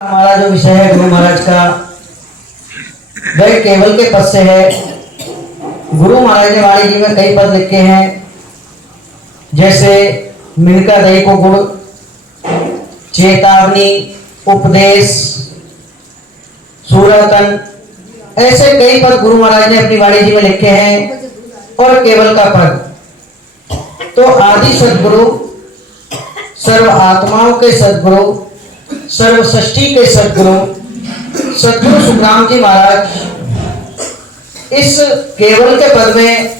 हमारा जो विषय है गुरु महाराज का वह केवल के पद से है। गुरु महाराज ने वाणी जी में कई पद लिखे हैं, जैसे मिनका दही को गुड़, चेतावनी, उपदेश, सूरतन, ऐसे कई पद गुरु महाराज ने अपनी वाणी जी में लिखे हैं। और केवल का पद तो आदि सदगुरु, सर्व आत्माओं के सदगुरु, सर्व सृष्टि के सदगुरु सदगुरु सुखराम जी महाराज इस केवल के पद में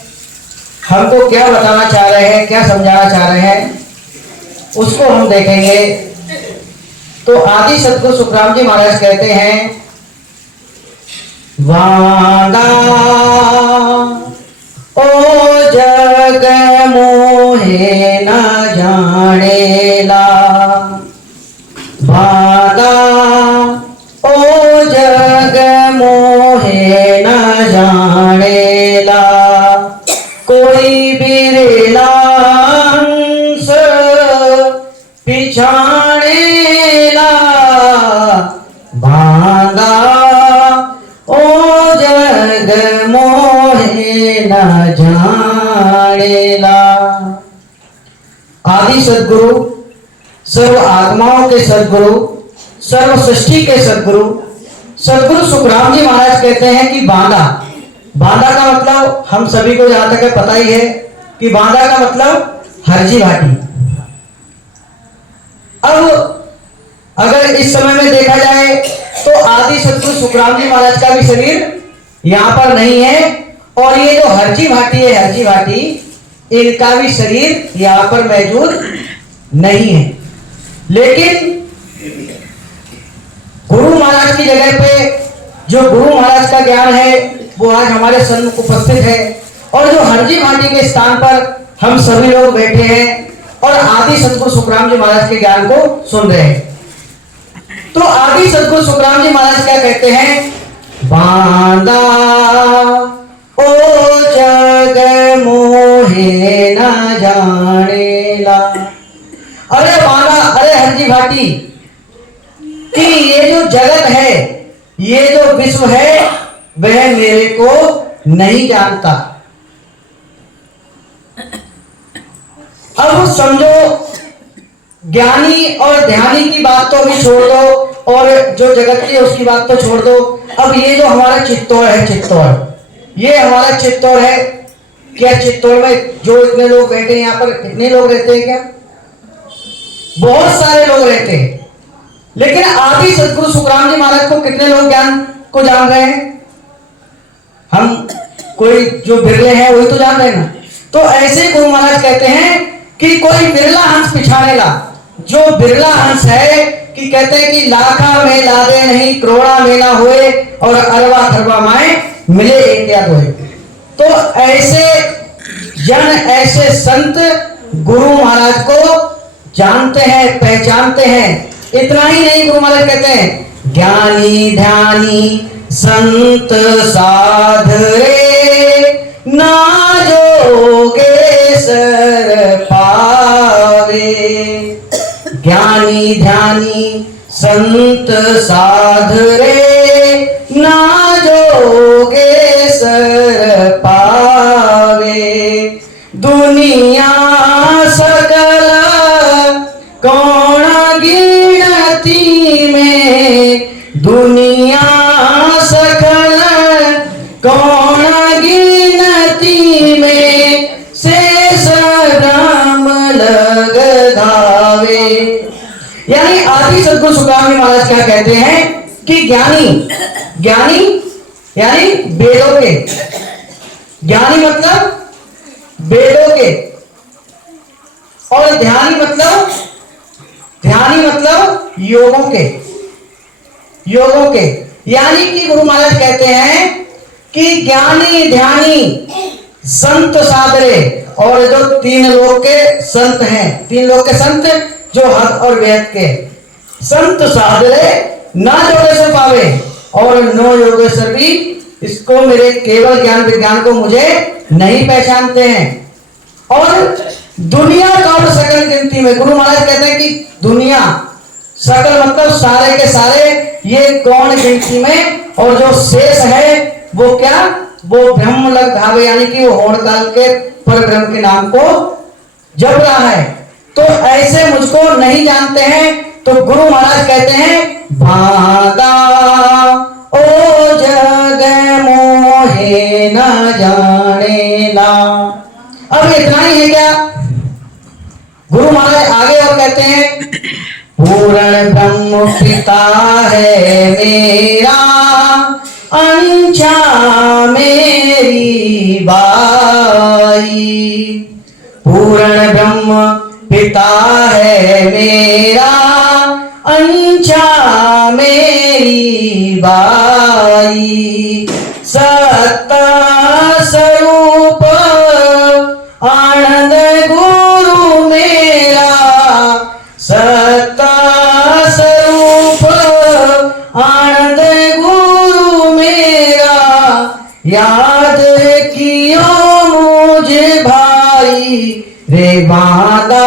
हमको क्या बताना चाह रहे हैं, क्या समझाना चाह रहे हैं, उसको हम देखेंगे। तो आदि सदगुरु सुखराम जी महाराज कहते हैं, वादा ओ जग मोहे न जानेला, वादा ओ जग मोहे न जानेला, कोई बिरला हंस पिछाड़ेला, वादा ओ जग मोहे न जानेला। आदि सदगुरु, सर्व आत्माओं के सदगुरु, सर्व सृष्टि के सदगुरु सदगुरु सुखराम जी महाराज कहते हैं कि बांधा, बांधा का मतलब हम सभी को जहां तक पता ही है कि बांधा का मतलब हरजी भाटी। अब अगर इस समय में देखा जाए तो आदि सदगुरु सुखराम जी महाराज का भी शरीर यहां पर नहीं है, और ये जो हरजी भाटी है, हरजी भाटी, इनका भी शरीर यहां पर मौजूद नहीं है। लेकिन गुरु महाराज की जगह पे जो गुरु महाराज का ज्ञान है वो आज हमारे सन्मुख उपस्थित है, और जो हरजी भाटी के स्थान पर हम सभी लोग बैठे हैं और आदि सदगुरु सुखराम जी महाराज के ज्ञान को सुन रहे हैं। तो आदि सदगुरु सुखराम जी महाराज क्या कहते हैं, बांधा ओ जग मोहे न जानेला। अरे बांधा, अरे हरजी भाटी, कि ये जो जगत है, ये जो विश्व है, वह मेरे को नहीं जानता। अब समझो, ज्ञानी और ध्यानी की बात तो अभी छोड़ दो, और जो जगत की है उसकी बात तो छोड़ दो। अब ये जो हमारा चित्तौड़ है, चित्तौड़, ये हमारा चित्तौड़ है। क्या चित्तौड़ में जो इतने लोग बैठे हैं, यहाँ पर इतने लोग रहते हैं क्या? बहुत सारे लोग रहते हैं। लेकिन आदि सदगुरु सुखराम जी महाराज को कितने लोग ज्ञान को जान रहे हैं? हम कोई जो बिरले हैं वही तो जान रहे हैं ना। तो ऐसे गुरु महाराज कहते हैं कि कोई बिरला हंस पिछाड़ेला। जो बिरला हंस है कि कहते हैं कि लाखा में लादे नहीं, करोड़ा में ना हुए, और अरबा खरबा माए मिले एक या दो। तो ऐसे जन, ऐसे संत गुरु महाराज को जानते हैं, पहचानते हैं। इतना ही नहीं, गुरु महाराज कहते हैं, ज्ञानी ध्यानी संत साधरे ना जोगेश्वर पावे। ज्ञानी ध्यानी संत साधरे ना जोगेश्वर पावे। दुनिया सकल कौन गिनती में, दुनिया सकल कौन गिनती में, शेष राम लग धावे। यानी आदि सदगुरु सुखराम जी महाराज क्या कहते हैं कि ज्ञानी, ज्ञानी यानी वेदों के, ज्ञानी मतलब वेदों के, और ध्यानी मतलब, ध्यानी मतलब योगों के, योगों के। यानी कि गुरु महाराज कहते हैं कि ज्ञानी ध्यानी संत साधरे, और जो तीन लोग के संत हैं, तीन लोग के संत जो हद और वेद के संत साधरे ना योगेश्वर पावे, और नो योगेश्वर भी इसको मेरे केवल ज्ञान विज्ञान को मुझे नहीं पहचानते हैं। और दुनिया कौन सकल गिनती में, गुरु महाराज कहते हैं कि दुनिया सकल मतलब सारे के सारे ये गौण गिनती में, और जो शेष है वो क्या, वो ब्रह्म लग धावे, यानी कि वो होड़ काल के पर ब्रह्म के नाम को जप रहा है। तो ऐसे मुझको नहीं जानते हैं, तो गुरु महाराज कहते हैं भागा ओ जग मोहे न जाने ला। अब इतना ही है क्या? गुरु महाराज आगे और कहते हैं पूर्ण ब्रह्म पिता है मेरा, अंशा मेरी बाई। पूर्ण ब्रह्म पिता है मेरा, अंशा मेरी बाई। सत्ता स्वरूप आनंद गुरु मेरा, सत्ता स्वरूप आनंद गुरु मेरा। याद कियो मुझे भाई रे बादा,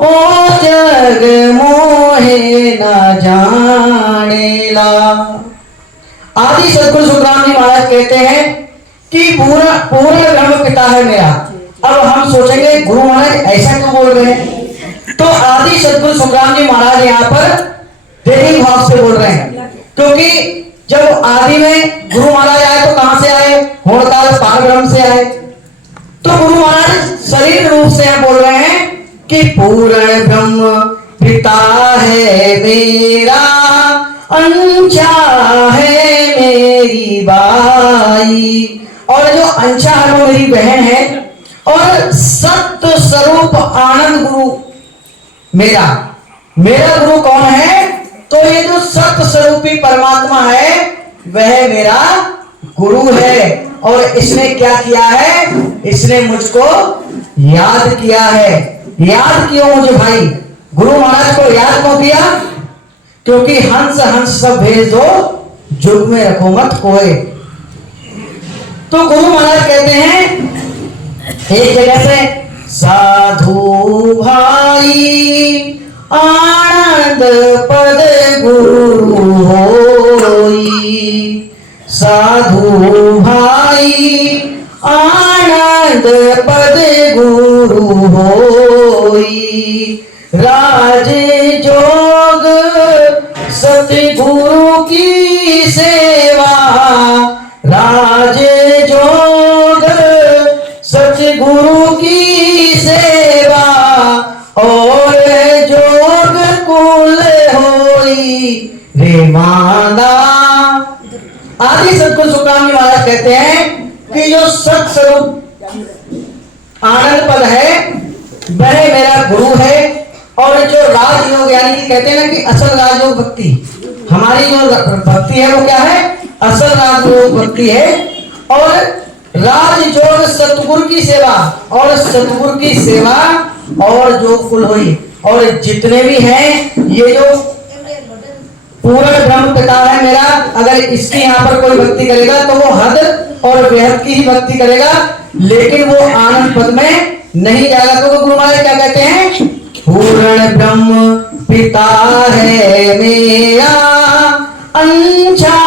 ओ जग मोहे न जाने ला। आदि सद्गुरु सुखराम जी महाराज कहते हैं कि पूर्ण ब्रह्म पिता है मेरा। अब हम सोचेंगे गुरु महाराज ऐसा क्यों बोल रहे हैं? तो आदि सद्गुरु सुखराम जी महाराज यहाँ पर देवी भाव से बोल रहे हैं, क्योंकि जब आदि में गुरु महाराज आए तो कहां से आए? होड़काल पार ब्रह्म से आए। तो गुरु महाराज शरीर रूप से बोल रहे हैं कि पूर्ण ब्रह्म पिता है मेरा, अंशा है मेरी बाई। और जो अंशा है वो मेरी बहन है, और सत्य स्वरूप आनंद गुरु मेरा गुरु कौन है? तो ये जो सत्य स्वरूपी परमात्मा है वह मेरा गुरु है। और इसने क्या किया है? इसने मुझको याद किया है। याद क्यों मुझे भाई? गुरु महाराज को याद क्यों किया? क्योंकि हंस हंस सब भेज दो, जुग में रखो मत कोई। तो गुरु महाराज कहते हैं एक जगह से, साधु भाई आनंद पद गुरु होई। साधु भाई आनंद पद गुरु होई। राज जोग सतगुरु की सेवा, राज जोग सतगुरु की सेवा। और जोग कुल होई रे मादा। आदि सद्गुरु सुखराम जी महाराज कहते हैं कि जो सत स्वरूप आनंद पद है वह मेरा गुरु है। और जो राजयोग, यानी कि कहते हैं ना कि असल राजयोग भक्ति, हमारी जो भक्ति है वो क्या है? असल राजयोग भक्ति है। और राजयोग सतगुरु की सेवा, और सतगुरु की सेवा और जो कुल हुई। और जितने भी हैं ये जो पूर्ण ब्रह्म पिता है मेरा, अगर इसकी यहाँ पर कोई भक्ति करेगा तो वो हद और बेहद की ही भक्ति करेगा, लेकिन वो आनंद पद में नहीं जाएगा। तो गुरु महाराज क्या कहते हैं? पूर्ण ब्रह्म पिता है मेरा, अंशा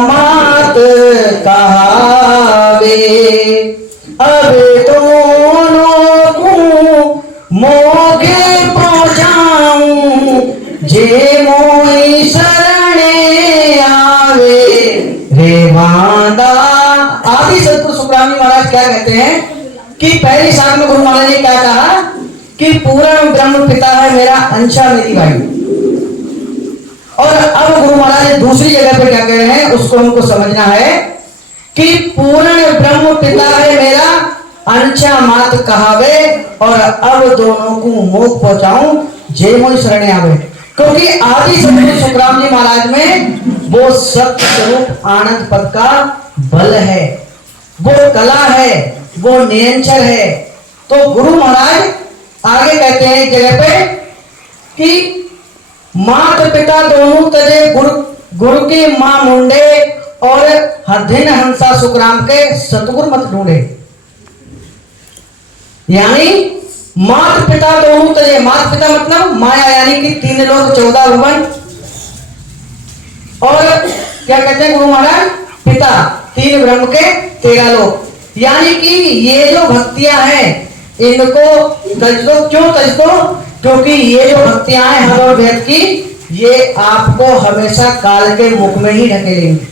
मात कहावे। अब दोनों को मोगे पहुंचाऊं, जे मोई शरणे आवे रे वादा। आदि सद्गुरु सुखराम जी महाराज क्या कहते हैं कि पहली शाम में गुरु महाराज ने क्या कहा कि पूर्ण ब्रह्म पिता है मेरा, अंशा मेरी भाई। और अब गुरु महाराज दूसरी जगह पे क्या कह रहे हैं उसको हमको समझना है कि पूर्ण ब्रह्म पिता है मेरा, अंशा मात कहावे। और अब दोनों को मोक्ष पहुंचाऊं, जे मोई शरणे आवे। क्योंकि आदि सद्गुरु सुखराम जी महाराज में वो सत्य स्वरूप आनंद पद का बल है, वो कला है, वो नियंचर है। तो गुरु महाराज आगे कहते हैं एक जगह पे कि मात पिता दोनों तजे गुरु की मां मुंडे, और हदिन हंसा सुखराम के सतगुरु मत ढूंढे। यानी मात पिता दोनों तजे, मात पिता मतलब माया, यानी कि 3 लोक 14 भुवन, क्या कहते हैं गुरु महाराज? पिता, 3 ब्रह्म के 13 लोक। यानी कि ये जो भक्तियां हैं इनको तज दो। क्यों तज दो? क्योंकि ये जो भक्तियां हैं हर और वेद की, ये आपको हमेशा काल के मुख में ही ढकेलेंगी,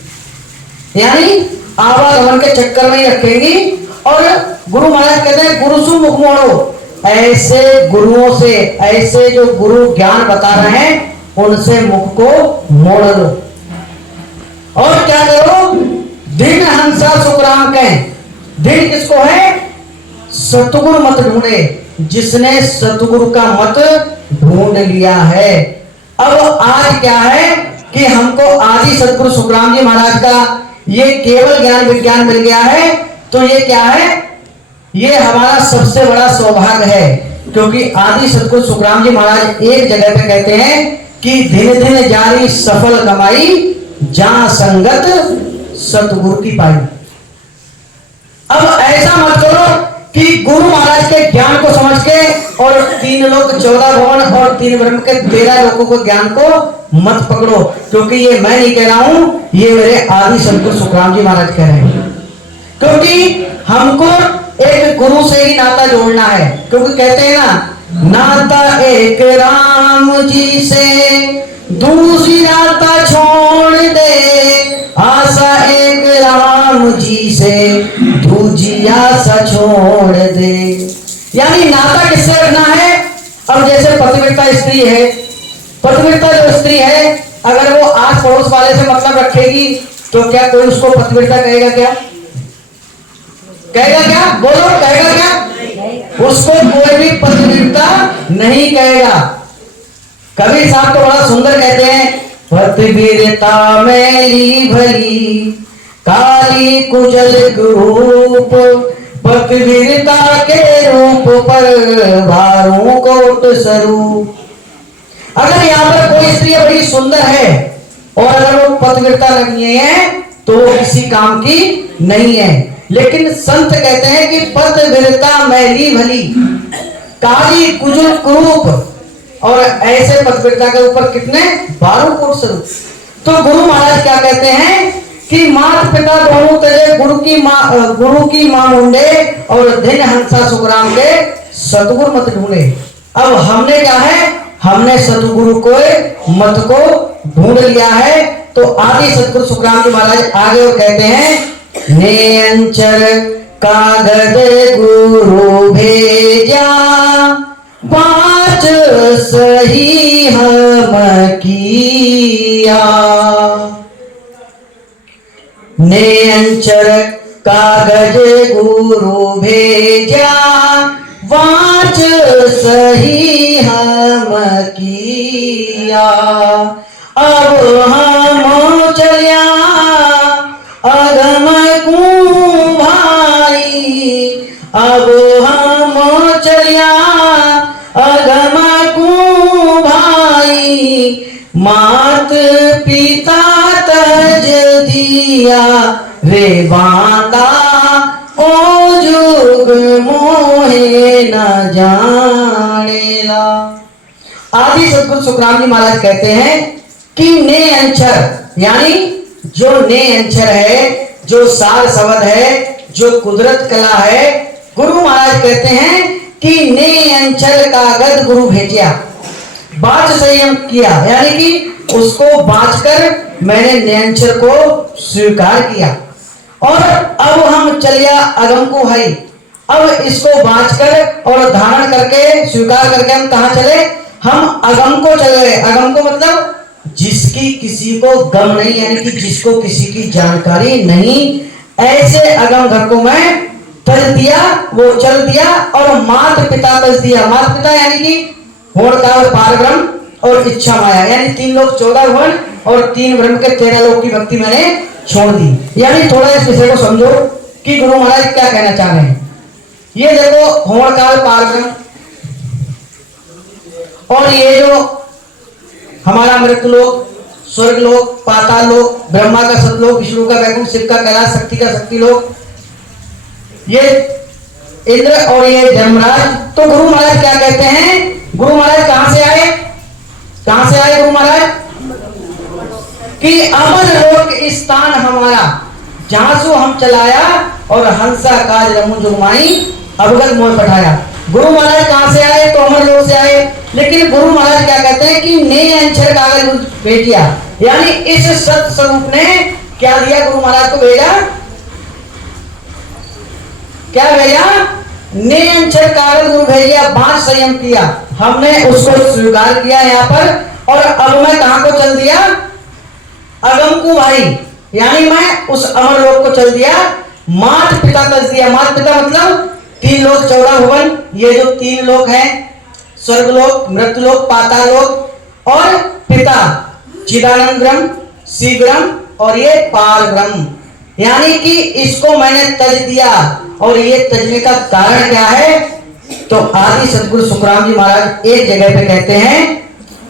यानी आवागमन के चक्कर में ही रखेंगी। और गुरु महाराज कहते हैं गुरु सु मुख मोड़ो, ऐसे गुरुओं से, ऐसे जो गुरु ज्ञान बता रहे हैं उनसे मुख को मोड़ लो। और क्या करो? दिन हंसा सुखराम कहें। दिन किसको है? सतगुरु मत ढूंढे, जिसने सतगुरु का मत ढूंढ लिया है। अब आज क्या है कि हमको आदि सतगुरु सुखराम जी महाराज का ये केवल ज्ञान विज्ञान मिल गया है, तो ये क्या है? ये हमारा सबसे बड़ा सौभाग्य है। क्योंकि आदि सतगुरु सुखराम जी महाराज एक जगह पे कहते हैं कि दिन दिन जारी सफल कमाई, जहां संगत सतगुरु की पाई। अब ऐसा मत करो कि गुरु महाराज के ज्ञान को समझ के और 3 लोक 14 भवन और 3 ब्रह्म के 13 लोकों के ज्ञान को मत पकड़ो। क्योंकि ये मैं नहीं कह रहा हूं, ये मेरे आदि सतगुरु सुखराम जी महाराज कह रहे हैं। क्योंकि हमको एक गुरु से ही नाता जोड़ना है। क्योंकि कहते हैं ना, नाता एक राम जी से दूसरी नाता छोड़ दे, आशा एक राम जी से दूसरी आशा छोड़ दे। यानी नाता किससे रखना है? अब जैसे पतिव्रता स्त्री है, पतिव्रता जो स्त्री है अगर वो आस पड़ोस वाले से मतलब रखेगी तो क्या कोई उसको पतिव्रता कहेगा? क्या कहेगा? क्या बोलो, कहेगा क्या? उसको कोई भी पतिव्रता नहीं कहेगा। कबीर साहब तो बड़ा सुंदर कहते हैं, पतिव्रता मैली भली काली कुजल रूप, पतिव्रता के रूप पर भारों कोट स्वरूप। अगर यहाँ पर कोई स्त्री बड़ी सुंदर है और अगर वो पतिव्रता नहीं है तो वो किसी काम की नहीं है। लेकिन संत कहते हैं कि पतिव्रता मैली भली काली कुजल कुरूप, और ऐसे पतिव्रता के ऊपर कितने 12 कोट स्वरूप। तो गुरु महाराज क्या कहते हैं कि माता पिता दोनों तेरे गुरु की मां मुंडे और दिन हंसा सुखराम के सतगुरु मत ढूंढे। अब हमने क्या है? हमने सतगुरु को मत को ढूंढ लिया है। तो आदि सतगुरु सुखराम जी महाराज आगे और कहते हैं, नेंचर कागज गुरु भेजा, पांच सही हम किया। नेंचर कागज गुरु भेजा, वाच सही हम किया। अब हम चलिया अगम को भाई, अब हम चलिया अगम को भाई, मात पिता तज दिया रे बांदा, ओ जुग मोहे न जानेला। आदि सतगुरु सुखराम जी महाराज कहते हैं कि ने अंचर, यानी जो ने अंचर है, जो सार शब्द है, जो कुदरत कला है, गुरु महाराज कहते हैं कि ने अंचल कागज गुरु भेजा, बाच संयम किया, यानी कि उसको बाच कर मैंने नेंचर को स्वीकार किया। और अब हम चलिया अगम को है, अब इसको बांच कर और धारण करके स्वीकार करके हम कहा चले? हम अगम को चले गए। अगम को मतलब जिसकी किसी को गम नहीं, यानी कि जिसको किसी की जानकारी नहीं, ऐसे अगम घर को मैं तज दिया, वो चल दिया। और मात पिता तज दिया। मात पिता यानी कि होड़काल पारब्रह्म और इच्छा माया, यानी 3 लोक 14 भवन और 3 ब्रह्म के 13 लोक की भक्ति मैंने छोड़ दी। यानी थोड़ा इस विषय को समझो कि गुरु महाराज क्या कहना चाह रहे हैं। ये देखो होड़काल पारब्रह्म और ये जो हमारा मृत्यु लोक, स्वर्ग लोक, पाताल लोक, ब्रह्मा का सतलोक, विष्णु का वैकुंठ, शिव का कैलाश, शक्ति का शक्ति लोक, ये इंद्र और ये धर्मराज। तो गुरु महाराज क्या कहते हैं? गुरु महाराज कहां से आए? कहां से आए गुरु महाराज? कि अमर लोक स्थान हमारा, जहां सो हम चलाया और हंसा काज रमु जुगमाई अवगत मोह पठाया। गुरु महाराज कहां से आए? तो अमर लोक से आए। लेकिन गुरु महाराज क्या कहते हैं कि ने अंचर कागज भेजिया, यानी इस सत स्वरूप ने क्या दिया? गुरु महाराज को भेजा, क्या भेजा? ने अंचर कागज गुरु भेजिया, बांध संयम किया, हमने उसको स्वीकार किया यहाँ पर। और अब मैं कहां को चल दिया? अगम को भाई, यानी मैं उस अमर लोक को चल दिया। मात पिता तज दिया, मात पिता मतलब 3 लोक 14 भुवन, ये जो 3 लोक हैं, स्वर्गलोक, मृत्युलोक, पातालोक और पिता चिदानंद ब्रह्म, सी ब्रह्म और ये पार ब्रह्म, यानी कि इसको मैंने तज दिया। और ये तजने का कारण क्या है? तो आदि सदगुरु सुखराम जी महाराज एक जगह पे कहते हैं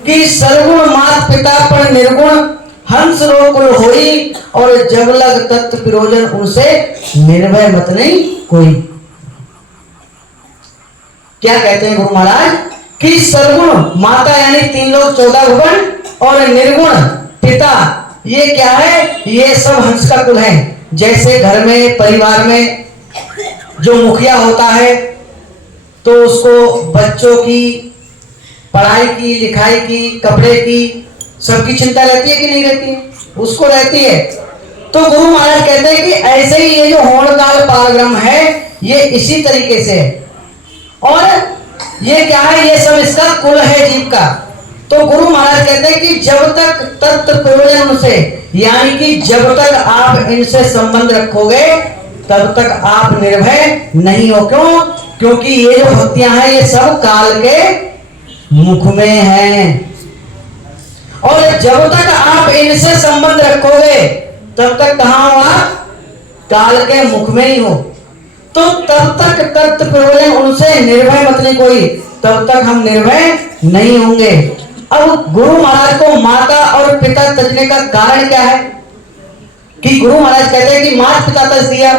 कि सर्वगुण मात पिता पर निर्गुण हंस रोकुल होई, और जब लग तत्व पिरोजन उनसे निर्भय मत नहीं कोई। क्या कहते हैं गुरु महाराज कि सर्वगुण माता यानी 3 लोक 14 भुवन और निर्गुण पिता, ये क्या है? ये सब हंस का कुल है। जैसे घर में परिवार में जो मुखिया होता है तो उसको बच्चों की पढ़ाई की, लिखाई की, कपड़े की, सबकी चिंता रहती है कि नहीं रहती है? उसको रहती है। तो गुरु महाराज कहते हैं कि ऐसे ही ये जो होणकाल पारब्रह्म है, ये इसी तरीके से है। और ये क्या है? ये सब इसका कुल है जीव का। तो गुरु महाराज कहते हैं कि जब तक तत्व प्रयोजन उनसे, यानी कि जब तक आप इनसे संबंध रखोगे तब तक आप निर्भय नहीं हो। क्यों? क्योंकि ये जो भक्तियां हैं ये सब काल के मुख में हैं। और जब तक आप इनसे संबंध रखोगे तब तक कहां हो आप? काल के मुख में ही हो। तो तब तक तत्व प्रयोजन उनसे निर्भय मत नहीं कोई, तब तक हम निर्भय नहीं होंगे। अब गुरु महाराज को माता और पिता तजने का कारण क्या है? कि गुरु महाराज कहते हैं कि माता पिता तज दिया,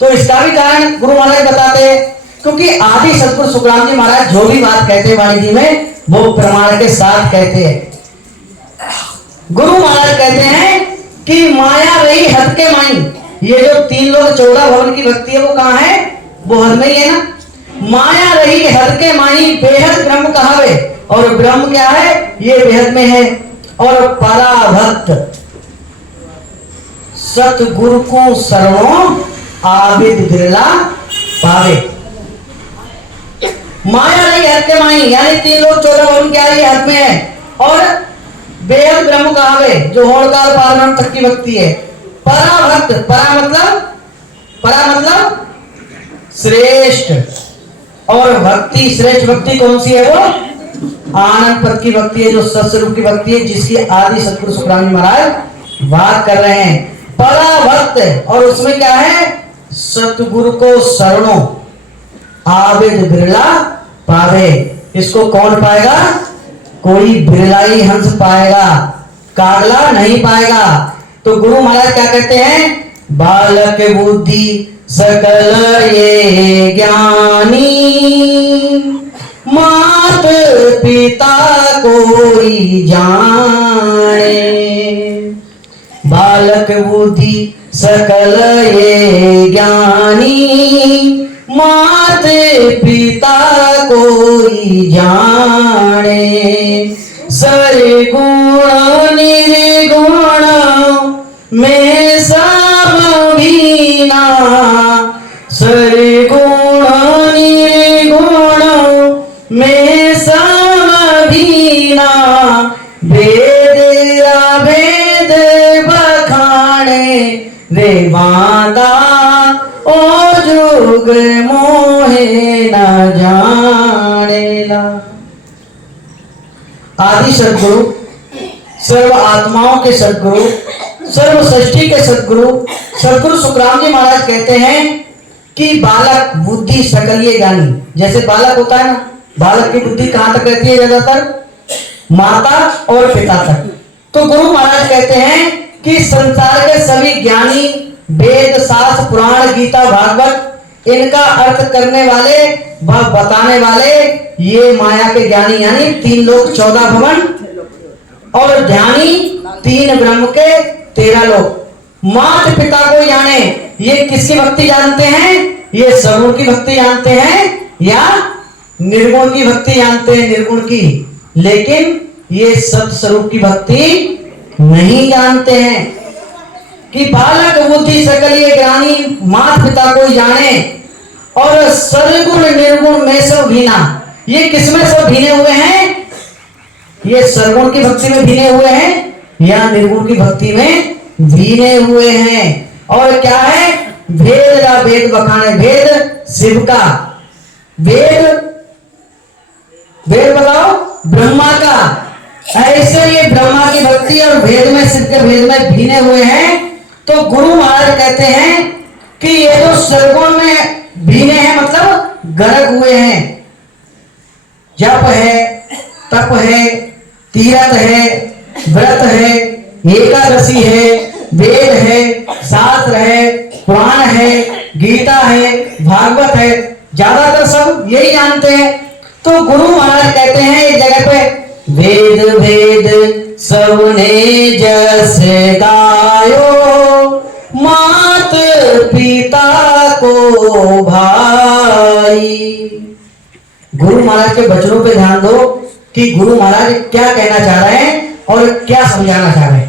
तो इसका भी कारण गुरु महाराज बताते हैं। क्योंकि आदि सतगुरु सुखराम जी महाराज जो भी बात कहते हैं वाणी जी में, वो प्रमाण के साथ कहते हैं। गुरु महाराज कहते हैं कि माया रही हद के माई, ये जो 3 लोक 14 भवन की भक्ति है वो कहां है? वो हद में ही है ना। माया रही हद के माई, बेहद ब्रह्म कहावे, और ब्रह्म क्या है? ये बेहद में है। और पराभक्त सतगुरु को शरणों आविद बिरला पावे। माया रही हद के माई, यानी 3 लोक 14 भवन क्या ये हद में है। और बेहद ब्रह्म कहावे, जो होणकाल पारब्रह्म तक की भक्ति है। पराभक्त, परा मतलब श्रेष्ठ, और भक्ति श्रेष्ठ भक्ति कौन सी है? वो आनंद पद की भक्ति है, जो सत्स्वरूप की भक्ति है, जिसकी आदि सतगुरु सुखराम जी महाराज बात कर रहे हैं। पराभक्त, और उसमें क्या है? सतगुरु को शरणों आविद बिरला पावे। इसको कौन पाएगा? कोई बिरला ही हंस पाएगा, कागला नहीं पाएगा। तो गुरु महाराज क्या कहते हैं? बालक बुद्धि सकल ये ज्ञानी, मात पिता कोई जाने। बालक बुद्धि सकल ये ज्ञानी, मात पिता कोई जाने। सरगुण निर्गुण में सब भीना, सरगुण निर्गुण में सब भीना। वेद अभेद बखाने रे बांदा, ओ जुग मोहे न जानेला। आदि सदगुरु, सर्व आत्माओं के सदगुरु, सर्व सृष्टि के सदगुरु सदगुरु सुखराम जी महाराज कहते हैं कि बालक बुद्धि सकल ये ज्ञानी। जैसे बालक होता है ना, बालक की बुद्धि कहां तक रहती है? ज्यादातर माता और पिता तक। तो गुरु महाराज कहते हैं कि संसार के सभी ज्ञानी, वेद शास्त्र पुराण गीता भागवत, इनका अर्थ करने वाले व बताने वाले ये माया के ज्ञानी, यानी 3 लोक 14 भवन और ध्यानी 3 ब्रह्म के 13 लोक। मात पिता को जाने, ये किसकी भक्ति जानते हैं? ये सगुण की भक्ति जानते हैं या निर्गुण की भक्ति जानते हैं? निर्गुण की। लेकिन ये सत स्वरूप की भक्ति नहीं जानते हैं कि बालक बुद्धि सकल ये ज्ञानी मात पिता को जाने और सर्वगुण निर्गुण में सब भीना। ये किसमें सब भीने हुए हैं? ये सर्वगुण की भक्ति में भीने हुए हैं या निर्गुण की भक्ति में भीने हुए हैं? और क्या है? भेद का वेद बखाने, भेद शिव का, वेद वेद बताओ ब्रह्मा का। ऐसे ये ब्रह्मा की भक्ति और भेद में, शिव के भेद में भीने हुए हैं। तो गुरु महाराज कहते हैं कि ये जो सर्वगुण में भीने हैं, मतलब गर्क हुए हैं, जप है, तप है, तीर्थ है, व्रत है, एकादशी है, वेद है, शास्त्र है, पुराण है, गीता है, भागवत है, ज्यादातर सब यही जानते हैं। तो गुरु महाराज कहते हैं एक जगह पे, वेद वेद सबने जस गायो, मात पिता को भाई। गुरु महाराज के वचनों पे ध्यान दो कि गुरु महाराज क्या कहना चाह रहे हैं और क्या समझाना चाह रहे हैं।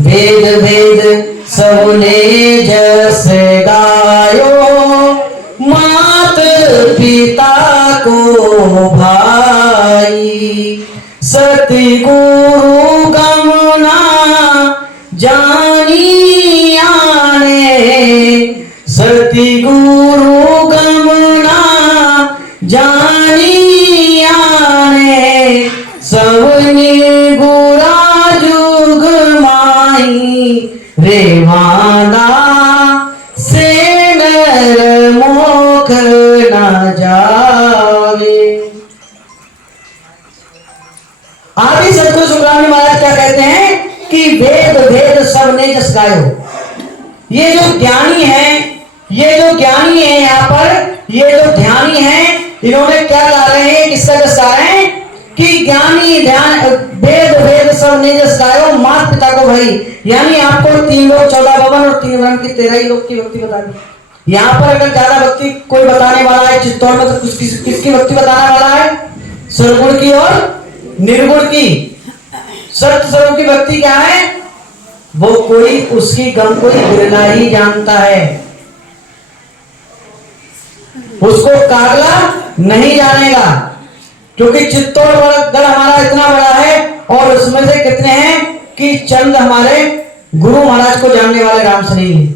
वेद वेद सबने जस गायो, मात पिता को भाई। सति गुरु गमना जानी आने, सति गुरु गमना जानी आने, सबनी गुरा जुग माई रे मादा से नर मोख न जावे। आदि सतगुरु सुखराम महाराज क्या कहते हैं कि वेद वेद सब ने जस गायो। ये जो ज्ञानी है, ये जो ज्ञानी है, यहाँ पर ये जो ध्यानी है, इन्होंने क्या गा रहे हैं, किसका जस गा रहे हैं कि ज्ञानी ध्यान वेद वेद सब ने जस गायो, मात पिता को भाई। यानी आपको 3 लोक 14 भवन और 3 ब्रह्म की 13 ही लोक की भक्ति बता दी। यहाँ पर अगर ज्यादा भक्ति कोई बताने वाला है चित्तौड़ में, तो किसकी भक्ति बताने वाला है? सर्वगुण की और निर्गुण की। सत्य स्वरूप की भक्ति क्या है? वो कोई उसकी गम को बिरला ही जानता है, उसको कागला नहीं जानेगा। क्योंकि चित्तौड़गढ़ हमारा इतना बड़ा है और उसमें से कितने हैं कि चंद हमारे गुरु महाराज को जानने वाले राम से नहीं है।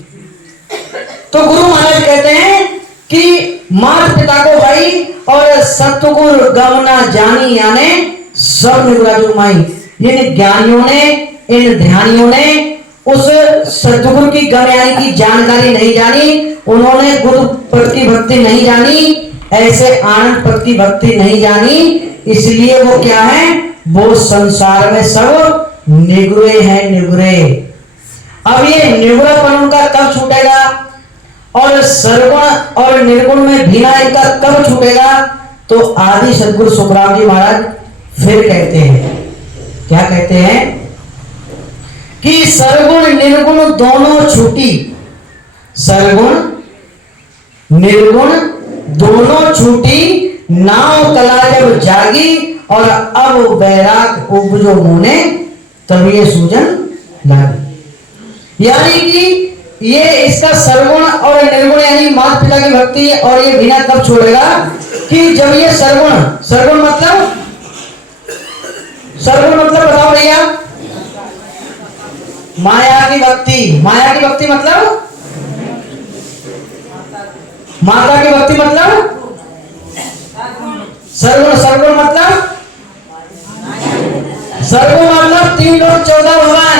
तो गुरु महाराज कहते हैं कि मात पिता को भाई और सतगुर गमना जानी यानी सब निगुराजु माई। इन ज्ञानियों ने, इन ध्यानियों ने उस सतगुरु की गम यानी की जानकारी नहीं जानी, उन्होंने गुरु पद की भक्ति नहीं जानी, ऐसे आनंद पद की भक्ति नहीं जानी। इसलिए वो क्या है? वो संसार में सब निगुरे हैं, निगुरे। अब ये निगुरापन उनका कब छूटेगा और सर्वगुण और निर्गुण में भीना इनका कब छूटेगा? तो आदि सदगुरु सुखराम जी महाराज फिर कहते हैं, क्या कहते हैं कि सर्वगुण निर्गुण दोनों छूटी, सर्वगुण निर्गुण दोनों छूटी, नाव कला जब जागी और अब बैराग उपजो मुने, तब ये सूजन लागी। यानी कि ये इसका सर्वगुण और निर्गुण यानी माता पिता की भक्ति और ये बिना कब छोड़ेगा कि जब ये सर्वगुण, सर्वगुण मतलब, सर्वगुण मतलब बताओ भैया? माया की भक्ति। माया की भक्ति मतलब, माता की भक्ति मतलब सर्वगुण। सर्वगुण मतलब, सर्वगुण मतलब 3 लोक 14 भगवान,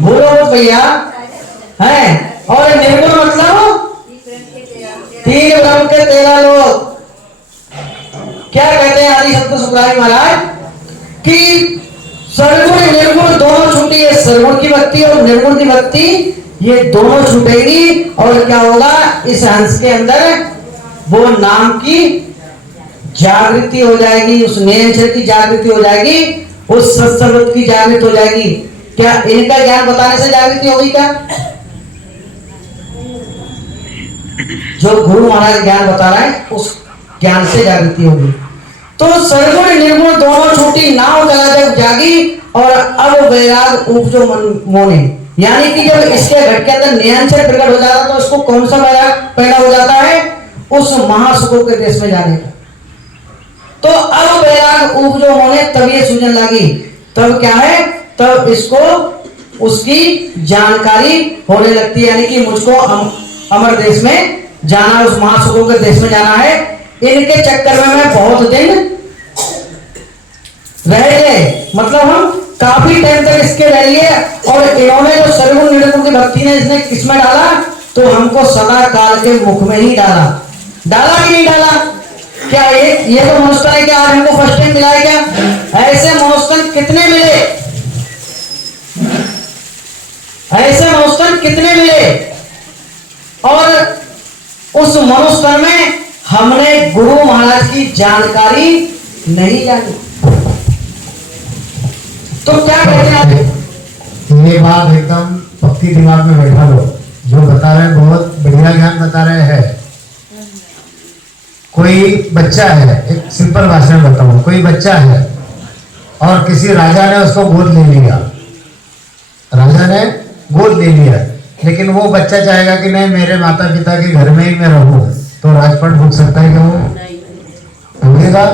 भूलो मत भैया है। और निर्गुण मतलब 3 ब्रह्म के 13 लोक। क्या कहते हैं आदि सतगुरु सुखराम महाराज कि सर्वगुण निर्गुण दोनों छूटी है, सर्वगुण की भक्ति और निर्गुण की भक्ति ये दोनों छूटेगी। और क्या होगा? इस हंस के अंदर वो नाम की जागृति हो जाएगी, उस नैन की जागृति हो जाएगी उस सत्संग की जागृत हो जाएगी। क्या इनका ज्ञान बताने से जागृति होगी क्या? जो गुरु महाराज ज्ञान बता रहे हैं उस ज्ञान से जागृति होगी। तो सरगुण निर्गुण दोनों छूटी, नाव चला जब जागी, और अब वैराग उपजो मन मोने। यानी कि जब इसके घट के अंदर नियंत्रण प्रकट हो जाता तो उसको कौन सा वैराग पैदा हो जाता है? उस महासुखों के देश में जाने का। तो अब वैराग उपजो मोने, तब ये सूझने लगी। तब क्या है? तब इसको उसकी जानकारी होने लगती है, यानी कि मुझको अमर देश में जाना, उस महासुखों के देश में जाना है। इनके चक्कर में मैं बहुत दिन रह गए, मतलब हम काफी टाइम तक इसके रह लिए। और इन्होंने जो सरगुण निर्गुण की भक्ति ने इसने किसमें डाला? तो हमको सदा काल के मुख में ही डाला। डाला कि नहीं डाला? क्या ये तो मनुष्य है क्या? आज हमको फर्स्ट टाइम मिला है क्या? ऐसे मनुष्य कितने मिले? ऐसे मनुष्य कितने मिले? और उस मनुष्य में हमने गुरु महाराज की जानकारी नहीं जानी। तो क्या कहते हैं? ये बात एकदम पक्की दिमाग में बैठा लो। जो बता रहे हैं बहुत बढ़िया ज्ञान बता रहे हैं। कोई बच्चा है, एक सिंपल भाषा में बताऊं, कोई बच्चा है और किसी राजा ने उसको गोद ले लिया। राजा ने गोद ले लिया, लेकिन वो बच्चा चाहेगा कि नहीं मेरे माता पिता के घर में ही मैं रहूं, तो राजपाट भूल सकता है कि वो भूलेगा?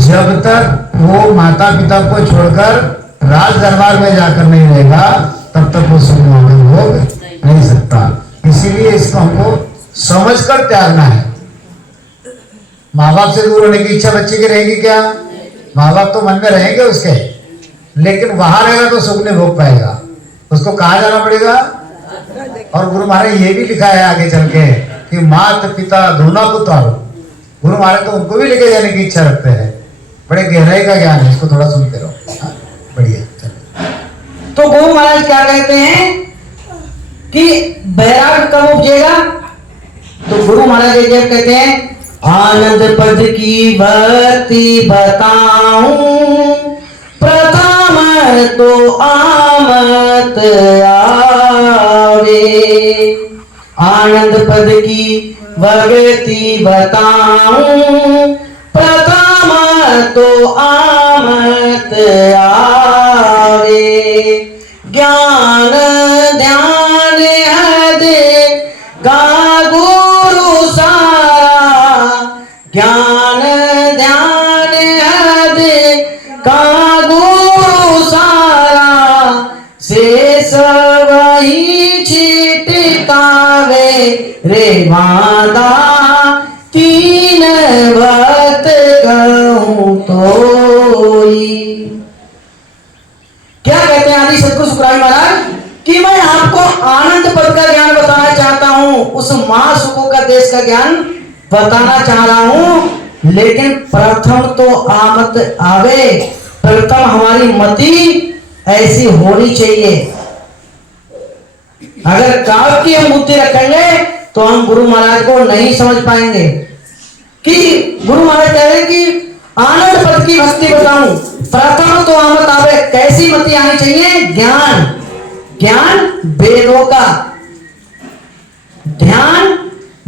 जब तक वो माता पिता को छोड़कर राज दरबार में जाकर नहीं रहेगा तब तक वो सुख भोग नहीं सकता। इसीलिए इसको हमको समझकर त्यागना है। माँ बाप से दूर होने की इच्छा बच्चे की रहेगी क्या? माँ बाप तो मन में रहेंगे उसके, लेकिन वहां रहेगा तो सुख नहीं भोग पाएगा। उसको कहाँ जाना पड़ेगा? और गुरु महाराज ये भी लिखा है आगे चल के कि माता पिता दोनों को तारो। गुरु महाराज तो उनको भी लेके जाने की इच्छा रखते हैं। बड़े गहराई का ज्ञान है, इसको थोड़ा सुनते रहो। बढ़िया। तो गुरु महाराज क्या कहते हैं कि वैराग कब उपजेगा? तो गुरु महाराज ये कहते हैं, आनंद पद की भक्ति बताऊं, प्रथम तो आमत आवे। आनंद पद की भक्ति बताऊं, प्रथम तो आमत आवे। ज्ञान ध्यान हद गा गुरु सारा, ज्ञान ध्यान हद का गुरु सारा, शेष वही छिटकावे रे मादा, तीन भक्त कहूं तोई। क्या कहते हैं आदि सतगुरु सुखराय महाराज कि मैं आपको आनंद पद का ज्ञान बताना चाहता हूं, उस महासुखों का देश का ज्ञान बताना चाह रहा हूं, लेकिन प्रथम तो आमत आवे। प्रथम हमारी मति ऐसी होनी चाहिए। अगर काल की हम बुद्धि रखेंगे तो हम गुरु महाराज को नहीं समझ पाएंगे। कि गुरु महाराज कह रहे कि आनंद पद की भक्ति बताऊं, प्रथम तो आमत आवे। कैसी मति आनी चाहिए? ज्ञान, ज्ञान वेदों का, ध्यान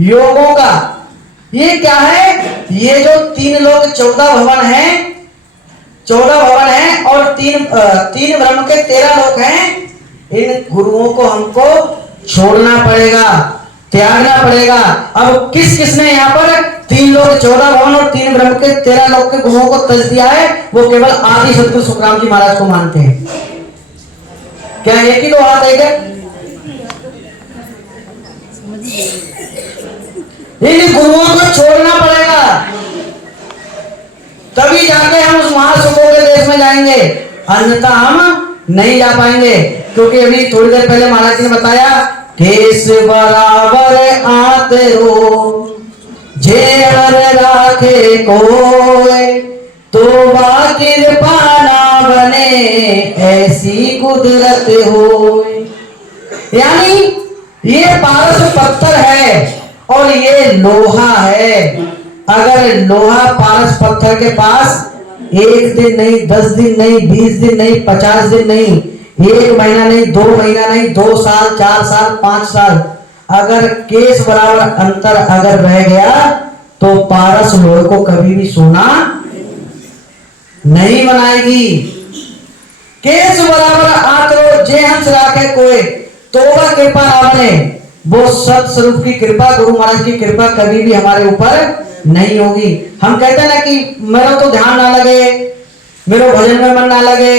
योगों का। ये क्या है? ये जो 3 लोग 14 भवन है, 14 भवन है और तीन ब्रह्म के 13 लोक हैं। इन गुरुओं को हमको छोड़ना पड़ेगा, त्यागना पड़ेगा। अब किसने यहाँ पर 3 लोग 14 भवन और 3 ब्रह्म के 13 लोक के गुरुओं को तज दिया है? वो केवल आदि सतगुरु सुखराम जी महाराज को मानते हैं। क्या एक ही दो हाथ है क्या? इन गुरुओं को छोड़ना पड़ेगा, तभी जाके हम उस महासुखों के देश में जाएंगे, अन्यथा हम नहीं जा पाएंगे। क्योंकि अभी थोड़ी देर पहले महाराज जी ने बताया, केस बराबर आते रो जे हर राखे कोई, तो कृपा ना बने ऐसी कुदरत हो। यानी ये पारस पत्थर है और ये लोहा है। अगर लोहा पारस पत्थर के पास 1 दिन नहीं, 10 दिन नहीं, 20 दिन नहीं, 50 दिन नहीं, 1 महीना नहीं, 2 महीना नहीं, 2 साल, 4 साल, 5 साल, अगर केस बराबर अंतर अगर रह गया तो पारस लोहे को कभी भी सोना नहीं बनाएगी। केस बराबर आकरो जे हंस राखे कोई, तोबा कृपा आपने, वो सत स्वरूप की कृपा, गुरु महाराज की कृपा कभी भी हमारे ऊपर नहीं होगी। हम कहते हैं ना कि मेरा तो ध्यान ना लगे, मेरे भजन में मन ना लगे,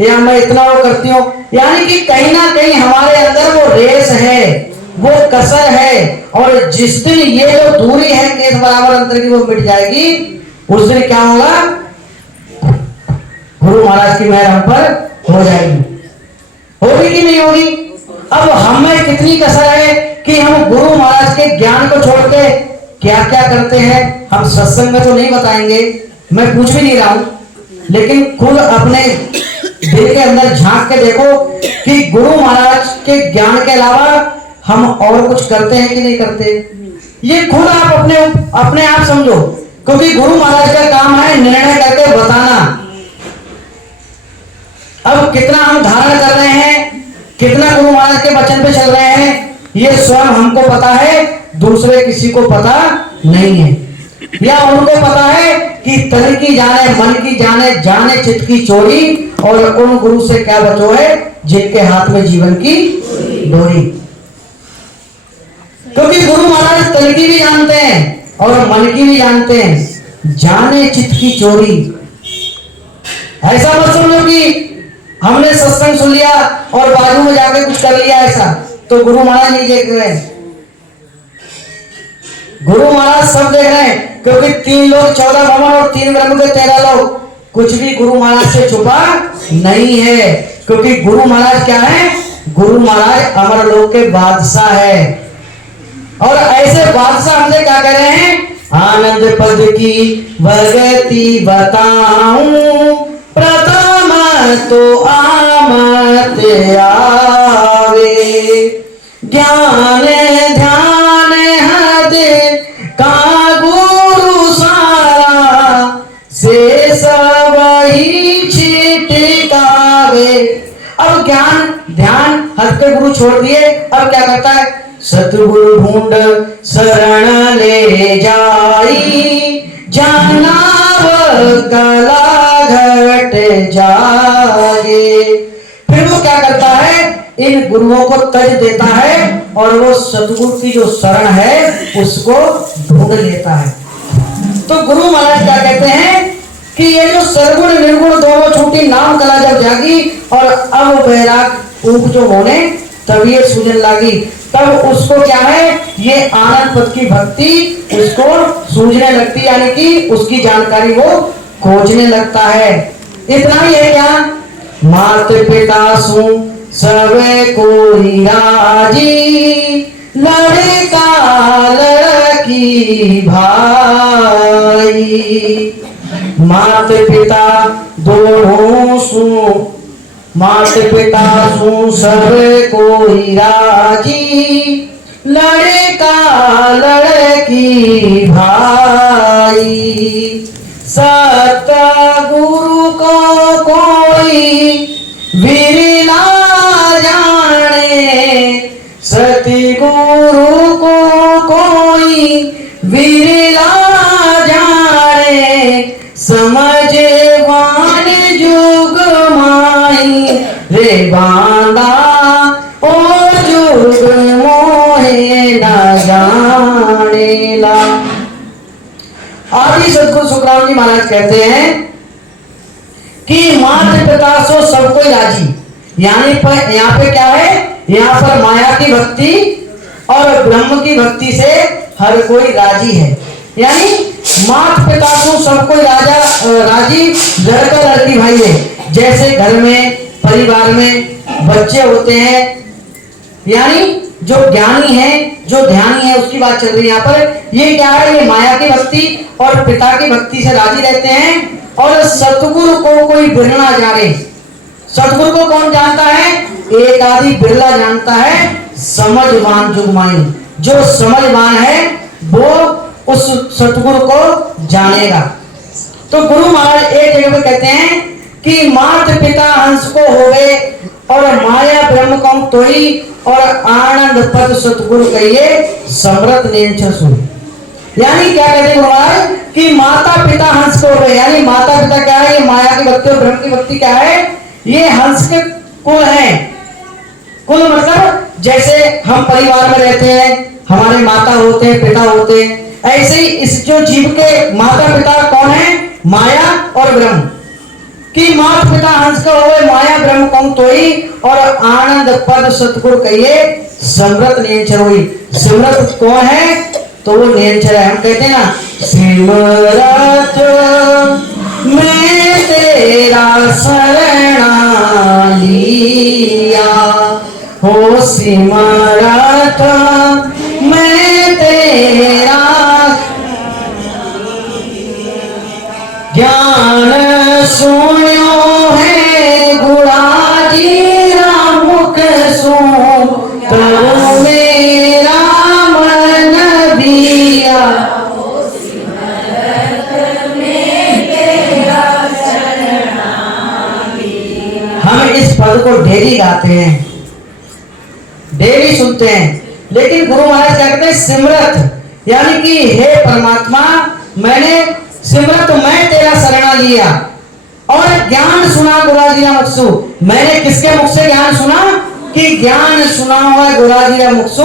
या मैं इतना वो करती हूँ, यानी कि कहीं ना कहीं हमारे अंदर वो रेस है, वो कसर है, और जिस दिन ये जो दूरी है केस बराबर अंतर की वो मिट जाएगी, उस दिन क्या होगा, गुरु महाराज की मेहर हम पर हो जाएगी। होगी कि नहीं होगी? अब हमें कितनी कसर है कि हम गुरु महाराज के ज्ञान को छोड़ के क्या क्या करते हैं, हम सत्संग में तो नहीं बताएंगे, मैं पूछ भी नहीं रहा हूं, लेकिन खुद अपने दिल के अंदर झांक के देखो कि गुरु महाराज के ज्ञान के अलावा हम और कुछ करते हैं कि नहीं करते। ये खुद आप अपने आप समझो, क्योंकि गुरु महाराज का काम है निर्णय करके बताना। अब कितना हम धारण कर रहे हैं, कितना गुरु महाराज के वचन पे चल रहे हैं, ये स्वयं हमको पता है, दूसरे किसी को पता नहीं है। या उनको पता है कि तन की जाने, मन की जाने, जाने चित्त की चोरी, और उन गुरु से क्या बचो है जिनके हाथ में जीवन की डोरी। क्योंकि गुरु महाराज तन की भी जानते हैं और मन की भी जानते हैं, जाने चित्त की चोरी। ऐसा मत समझो कि हमने सत्संग सुन लिया और बाजू में जाके कुछ कर लिया, ऐसा तो गुरु महाराज नहीं देख रहे हैं। गुरु महाराज सब देख रहे हैं, क्योंकि 3 लोग 14 भवन और 3 ब्रह्म के 13 लोग, कुछ भी गुरु महाराज से छुपा नहीं है। क्योंकि गुरु महाराज क्या है, गुरु महाराज अमर लोक के बादशाह है। और ऐसे बादशाह हमसे क्या कह रहे हैं, आनंद पद की भगति बताऊं, प्रथम तो आमत आवे, ज्ञान ध्यान हद का गुरु सारा, से सब ही छिटकावे। अब ज्ञान ध्यान हद के गुरु छोड़ दिए, अब क्या करता है, सतगुरु ढूंढ शरण ले जाई, जानाव कला घट जागे। फिर वो क्या करता है, इन गुरुओं को तज देता है और वो सतगुरु की जो शरण है उसको ढूंढ लेता है। तो गुरु महाराज क्या कहते हैं कि ये जो सरगुण निर्गुण दोनों छूटी, नाम कला जब जागी और अब वैराग ऊप जो होने तबीयत सूझन लगी, तब उसको क्या है, ये आनंद पद की भक्ति उसको सूझने लगती, यानी कि उसकी जानकारी वो खोजने लगता है। इतना ही है क्या, मात पिता सु सब कोई राजी, लड़का लड़की भाई, मात पिता दोनों सु, मात पिता सु सब कोई राजी, लड़का लड़की भाई, सतगुरु को कोई वीर ना जाने, सतगुरु को कोई वीर ना जाने, समझवान जुग माई रे बांदा, ओ जुग मोहे न जानेला। आदि सदगुरु सुखराम जी महाराज कहते हैं कि मात पिता सो सब कोई राजी, यानी पर यहाँ पे क्या है, यहाँ पर माया की भक्ति और ब्रह्म की भक्ति से हर कोई राजी है। यानी मात पिता सो सब कोई राजी, लड़का लड़की भाई है। जैसे घर में परिवार में बच्चे होते हैं, यानी जो ज्ञानी है, जो ध्यानी है, उसकी बात चल रही है यहाँ पर। ये क्या है, ये माया की भक्ति और पिता की भक्ति से राजी रहते हैं। और सतगुरु को कोई बिरला जाने, सतगुरु को कौन जानता है, एक आदि बिरला जानता है, समझवान जुगमाई, जो समझवान है वो उस सतगुरु को जानेगा। तो गुरु महाराज एक जगह पे कहते हैं कि मात पिता हंस को होवे और माया ब्रह्म कौन तोई और आनंद पद सतगुरु कहिए समृत नेंचर सुन। यानी क्या कहते हैं गुरु महाराज कि माता पिता हंस को होवे, यानी माता पिता क्या है, ये माया की भक्ति और ब्रह्म की भक्ति क्या है, ये हंस के कुल है। कुल मतलब जैसे हम परिवार में रहते हैं, हमारे माता होते हैं, पिता होते हैं, ऐसे ही इस जो जीव के माता पिता कौन है, माया और ब्रह्म। कि मात पिता हंस का होवे माया ब्रह्म कौन तोई और आनंद पद सतगुरु कहिए समृत नियंचर हुई। समृत कौन है, तो वो नियंचर है। हम कहते हैं ना सिमरत मैं तेरा शरणा लिया हो, सिमरत मैं तेरा ज्ञान सुनो है गुड़ा जी मुख सुन तो मेरा मन दिया। हम इस पद को डेली गाते हैं, डेली सुनते हैं, लेकिन गुरु महाराज क्या कहते हैं सिमरत, यानी कि हे परमात्मा मैंने सिमरत मैं तेरा शरणा लिया और ज्ञान सुना गुराजीरा मुखसु। मैंने किसके मुख से ज्ञान सुना, कि ज्ञान सुना हुआ गुराजीरा मुखसु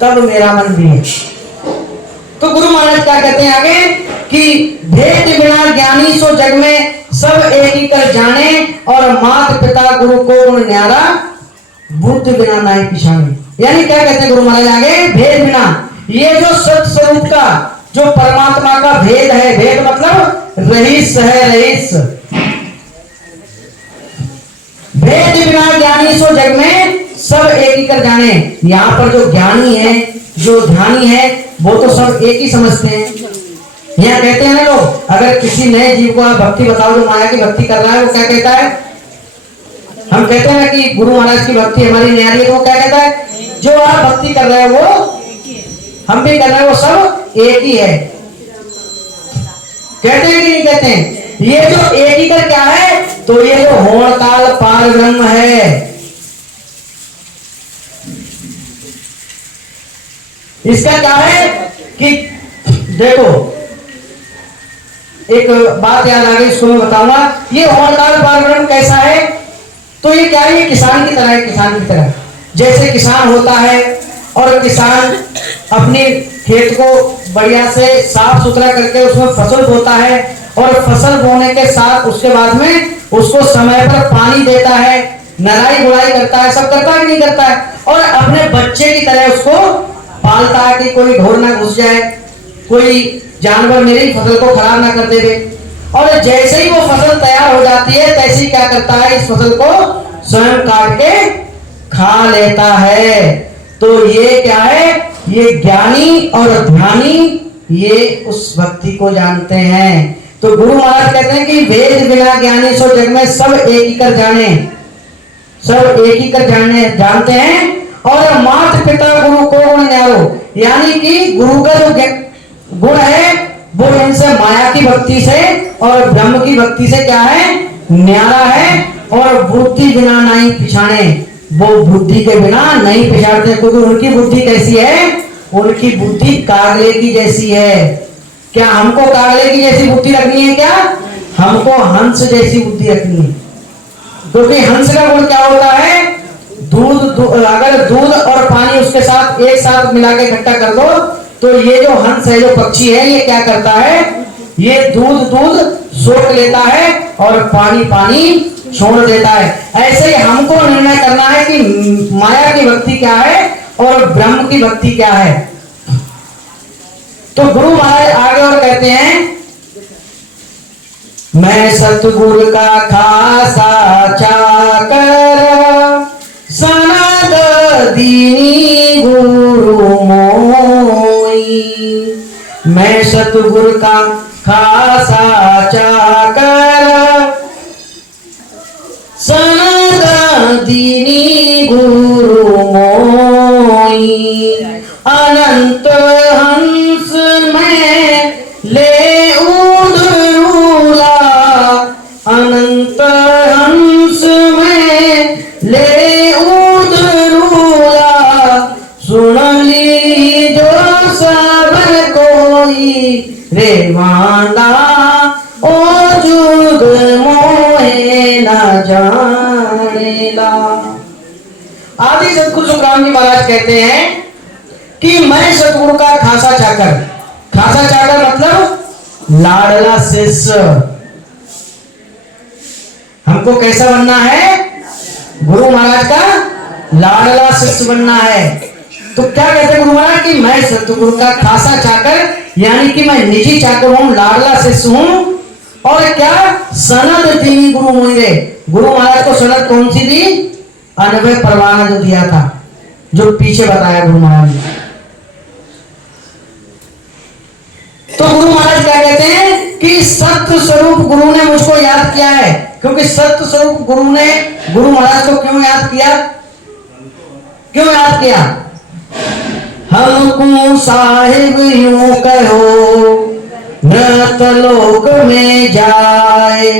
तब मेरा मन भी है। तो गुरु महाराज क्या कहते हैं आगे कि भेद बिना ज्ञानी सो जग में सब एक ही कर जाने और मात पिता गुरु को उन न्यारा बुद्ध बिना नाई पिछाने। यानी क्या कहते हैं गुरु महाराज आगे, भेद बिना, ये जो सत स्वरूप का जो परमात्मा का भेद है, भेद मतलब रहिस है, रहिस, भेद बिना ज्ञानी सो जग में सब एक ही कर जाने। यहाँ पर जो ज्ञानी है, जो ध्यानी है, वो तो सब एक ही समझते हैं। यहाँ कहते हैं ना लोग, अगर किसी नए जीव को आप भक्ति बताओ जो माया की भक्ति कर रहा है, वो क्या कहता है, हम कहते हैं ना कि गुरु महाराज की भक्ति हमारी न्यारी है, तो वो क्या कहता है, जो आप भक्ति कर रहे हैं वो हम भी कर रहे हैं, वो सब एक ही है। कहते हैं कि नहीं कहते हैं, ये जो एक ही कर क्या है, तो ये जो होड़ ताल पार ब्रह्म है, इसका क्या है कि देखो एक बात याद आ गई, इसको मैं बताऊंगा। ये होड़ ताल पार ब्रह्म कैसा है, तो ये क्या है, ये किसान की तरह है। किसान की तरह जैसे किसान होता है और किसान अपने खेत को बढ़िया से साफ सुथरा करके उसमें फसल बोता है और फसल बोने के साथ उसके बाद में उसको समय पर पानी देता है, नराई गुड़ाई करता है, सब करता है कि नहीं करता है, और अपने बच्चे की तरह उसको पालता है कि कोई ढोर ना घुस जाए, कोई जानवर मेरी फसल को खराब ना कर दे। और जैसे ही वो फसल तैयार हो जाती है तैसे ही क्या करता है, इस फसल को स्वयं काट के खा लेता है। तो ये क्या है, ये ज्ञानी और ध्यानी ये उस भक्ति को जानते हैं। तो गुरु महाराज कहते हैं कि वेद बिना ज्ञानी सो जग में सब एक ही कर जाने, सब एक ही कर जानते हैं। और मात पिता गुरु को गुण न्यारो, यानी कि गुरु का जो गुण है वो इनसे माया की भक्ति से और ब्रह्म की भक्ति से क्या है, न्यारा है। और बुद्धि बिना नहीं पिछाने, वो बुद्धि के बिना नहीं पिछाड़ते, क्योंकि उनकी बुद्धि कैसी है, उनकी बुद्धि कागले की जैसी है। क्या हमको कागले की जैसी बुद्धि रखनी है, क्या हमको हंस जैसी बुद्धि रखनी है। क्योंकि हंस का गुण क्या होता है, अगर दूध और पानी उसके साथ एक साथ मिला के इकट्ठा कर दो तो ये जो हंस है, जो पक्षी है, ये क्या करता है, ये दूध सोख लेता है और पानी छोड़ देता है। ऐसे ही हमको निर्णय करना है कि माया की भक्ति क्या है और ब्रह्म की भक्ति क्या है। तो गुरु महाराज आगे और कहते हैं, मैं सतगुरु का खासा चाकर सनद दीनी गुरु मोई। मैं सतगुरु का खासा चाकर सनद दीनी गुरु मोई। अनंत हंस में ले उधरूला सुन लीजो सब कोई रे मांदा ओ जुग मोहे न जानेला। आदि सतगुरु सुखराम जी महाराज कहते हैं कि मैं सतगुरु का खासा चाकर, खासा चाकर मतलब लाडला शिष्य। हमको कैसा बनना है? गुरु महाराज का लाडला शिष्य बनना है। तो क्या कहते हैं गुरु महाराज कि मैं सतगुरु का खासा चाकर, यानी कि मैं निजी चाकर हूं, लाडला शिष्य हूं। और क्या सनद दीनी गुरु होंगे। गुरु महाराज को सनद कौन सी दी? अनवय परवाना जो दिया था, जो पीछे बताया गुरु महाराज ने। तो गुरु महाराज क्या कहते हैं कि सत्य स्वरूप गुरु ने मुझको याद किया है। क्योंकि सत्य स्वरूप गुरु ने गुरु महाराज को क्यों याद किया? क्यों याद किया? हमको साहिब यूं कहो नृतलोक में जाए,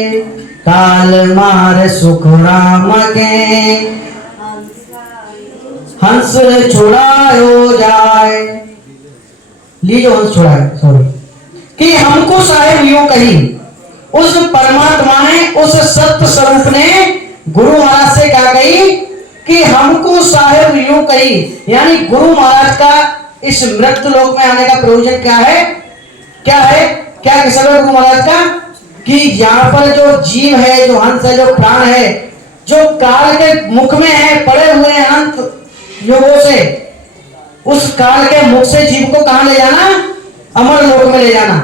काल मार सुख राम के हंस छुड़ायो जाए। लीजिए हंस छुड़ाए, सॉरी, कि हमको साहिब यूं कही। उस परमात्मा ने, उस सत्य स्वरूप ने गुरु महाराज से क्या कही कि हमको साहिब यूं कही। यानी गुरु महाराज का इस मृत्यु लोक में आने का प्रयोजन क्या है? क्या है? क्या किस्सा गुरु महाराज का कि यहाँ पर जो जीव है, जो हंस है, जो प्राण है, जो काल के मुख में है, पड़े हुए हैं अनंत युगों से, उस काल के मुख से जीव को कहां ले जाना? अमर लोक में ले जाना।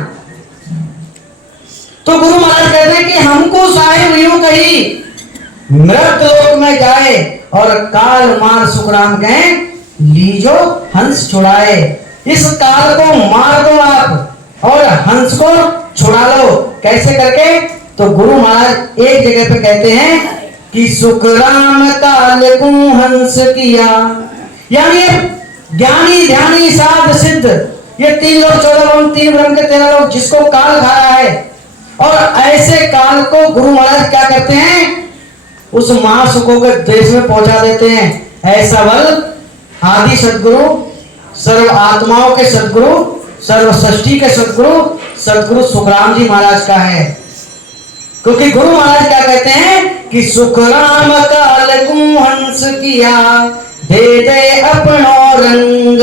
तो गुरु महाराज कहते हैं कि हमको साहिब यूं कही मृत लोक में जाए और काल मार सुखराम कहे लीजो हंस छुड़ाए। इस काल को मार दो आप और हंस को छुड़ा लो। कैसे करके? तो गुरु महाराज एक जगह पे कहते हैं कि सुखराम काल को हंस किया। यानी ज्ञानी ध्यानी साध सिद्ध, ये तीन लोग 14 तीन ब्रह्म के 13 लोग जिसको काल खा रहा है, और ऐसे काल को गुरु महाराज क्या करते हैं? उस महासुखों के देश में पहुंचा देते हैं। ऐसा बल आदि सदगुरु, सर्व आत्माओं के सदगुरु, सर्व सृष्टि के सदगुरु सदगुरु सुखराम जी महाराज का है। क्योंकि गुरु महाराज क्या कहते हैं कि सुखराम काल को हंस किया, दे दे अपनो रंग,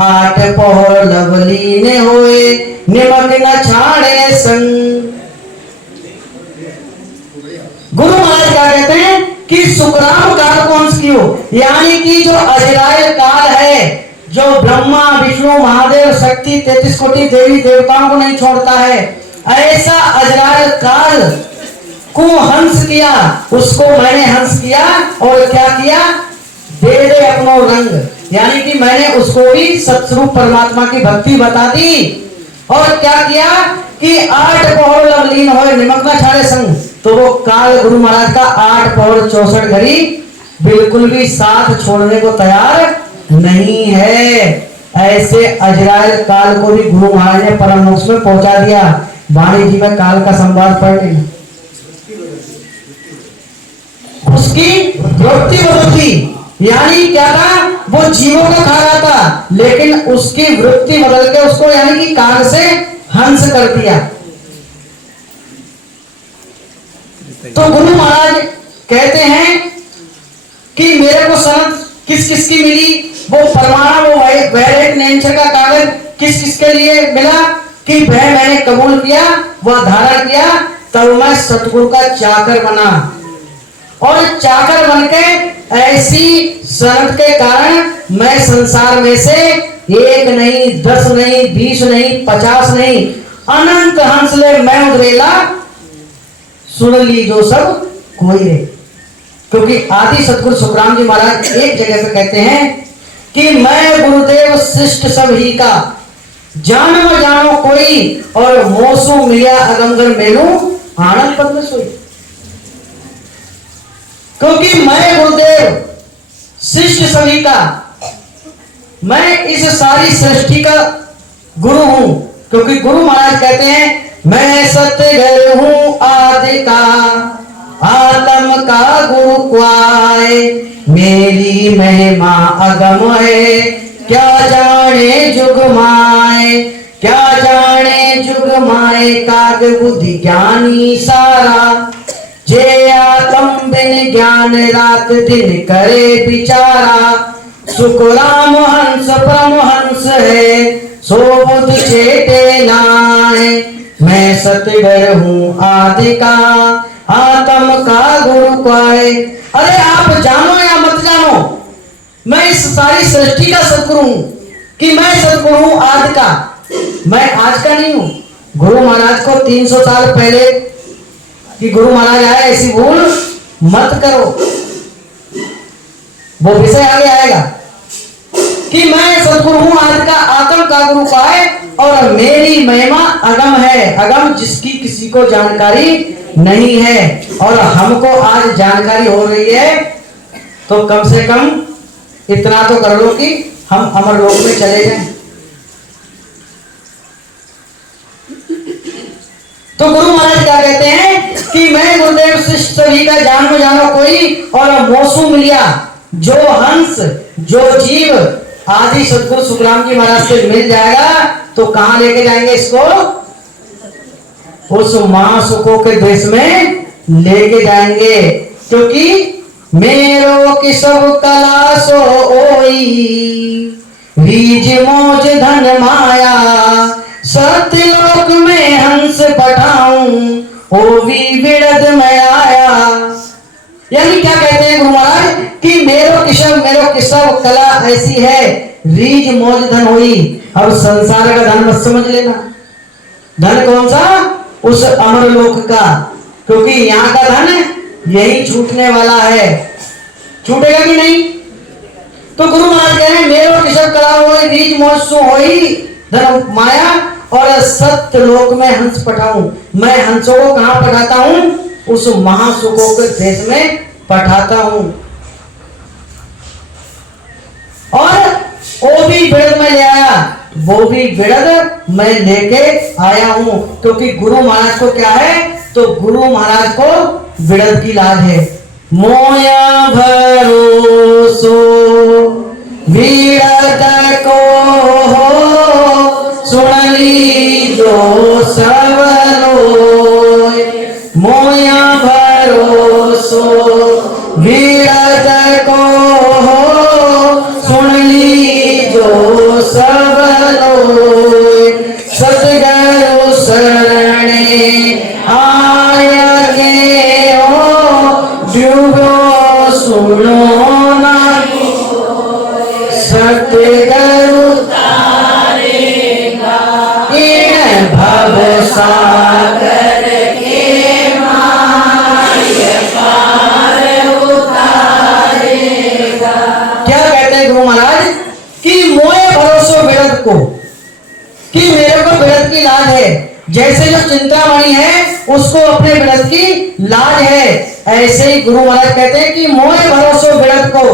आठ पौर लवली ने होए, निमक न छाड़े संग। गुरु महाराज क्या कहते हैं कि सुखराम काल को हंस कियो, यानी कि जो अजरायल काल है, जो ब्रह्मा विष्णु महादेव शक्ति 33 कोटि देवी देवताओं को नहीं छोड़ता है, ऐसा अजरायल काल को हंस किया, उसको मैंने हंस किया। और क्या किया? दे दे अपनो रंग, यानी कि मैंने उसको भी सतस्वरूप परमात्मा की भक्ति बता दी। और क्या किया कि 8 पौर लवलीन होए, निमक न छाड़े संग। तो वो काल गुरु महाराज का 8 पौर 64 घड़ी बिल्कुल भी साथ छोड़ने को तैयार नहीं है। ऐसे अजरायल काल को भी गुरु महाराज ने परम मोक्ष में पहुंचा दिया। वाणी जी में काल का संवाद पढ़ लें, उसकी वृत्ति बदलती, यानी क्या था? वो जीवों का खा रहा था, लेकिन उसकी वृत्ति बदल के उसको यानी कि काल से हंस कर दिया। तो गुरु महाराज कहते हैं कि मेरे को सनद किस किस की मिली? वो परमाणु, वो वैलेट नेचर का कागज किस किस के लिए मिला कि वह मैंने कबूल किया, वह धारण किया, तब मैं सतगुरु का चाकर बना। और चाकर बनके ऐसी सनद के कारण मैं संसार में से 1 नहीं, 10 नहीं, 20 नहीं, 50 नहीं, अनंत हंस ले मैं उधरेला, सुन ली जो सब कोई रे। क्योंकि आदि सतगुरु सुखराम जी महाराज एक जगह पे कहते हैं कि मैं गुरुदेव शिष्ट सब ही का, जानो जानो कोई, और मोसू मिया अगमगर मेलू आनंद पद में सोई। क्योंकि मैं गुरुदेव शिष्ट सभी का, मैं इस सारी सृष्टि का गुरु हूं। क्योंकि गुरु महाराज कहते हैं मैं सत्य घर हूं आदि का, आत्म का गुरु क्वाय, मेरी महिमा अगम है, क्या जाने जुग माए, क्या जाने जुग माए, काग बुद्धि ज्ञानी सारा, जे आत्म बिन ज्ञान रात दिन करे विचारा, सुख राम हंस परमहंस है, सो बुध छेटे नाय, मैं सतगर हूँ आदि का, आत्म का गुरु पाए। अरे आप जानो या मत जानो, मैं इस सारी सृष्टि का सदगुरु हूं, कि मैं सदगुरु हूं आज का, मैं आज का नहीं हूं। गुरु महाराज को 300 साल पहले कि गुरु महाराज आए ऐसी भूल मत करो, वो विषय आगे आएगा कि मैं सदगुरु हूं आज का, आत्म का गुरु पाए, और मेरी महिमा अगम है, अगम जिसकी किसी को जानकारी नहीं है, और हमको आज जानकारी हो रही है, तो कम से कम इतना तो कर लो कि हम अमर लोक में चले जाएं। तो गुरु महाराज क्या कहते हैं कि मैं गुरुदेव शिष्ट सभी का जानो जानो कोई, और मौसू मिलिया जो हंस जो जीव आदि सदगुरु सुखराम जी महाराज से मिल जाएगा, तो कहां लेके जाएंगे इसको? उस महासुखों के देश में लेके जाएंगे, क्योंकि मेरो की सब कला सो ओई, बीज मौज धन माया, सत्यलोक में हंस पठाऊं, ओ भी विरद में आया। यानी क्या कहते हैं गुरु महाराज कि मेरो की सब कला ऐसी है, रीज मौज धन हुई। अब संसार का धन मत समझ लेना, धन कौन सा? उस अमर लोक का, क्योंकि यहाँ का धन यही छूटने वाला है, छूटेगा कि नहीं? तो गुरु महाराज कह रहे हैं मेरो की सब कला हुई, रीज मौज सो हुई धन माया, और सत्य लोक में हंस पठाऊं। मैं हंसों को कहां पठाता हूं? उस महासुखों के देश में पठाता हूं। और वो भी बिरद में ले आया, वो भी बिरद मैं लेके आया हूं, क्योंकि गुरु महाराज को क्या है? तो गुरु महाराज को बिरद की लाज है। मोया भरोसो बिरद को सुन लीजो सब लोय, मोया भरोसो बिरद को सुन लीजो सब लोय, सतगुरु शरणे आय गे हो, डूबो सुनो ना, सतगुरु भव सागर के माय पार उतारेगा। क्या कहते हैं गुरु महाराज कि मोए भरोसो बिरद को, कि मेरे को बिरद की लाज है। जैसे जो चिंतामणि है उसको अपने बिरद की लाज है, ऐसे ही गुरु महाराज कहते हैं कि मोए भरोसो बिरद को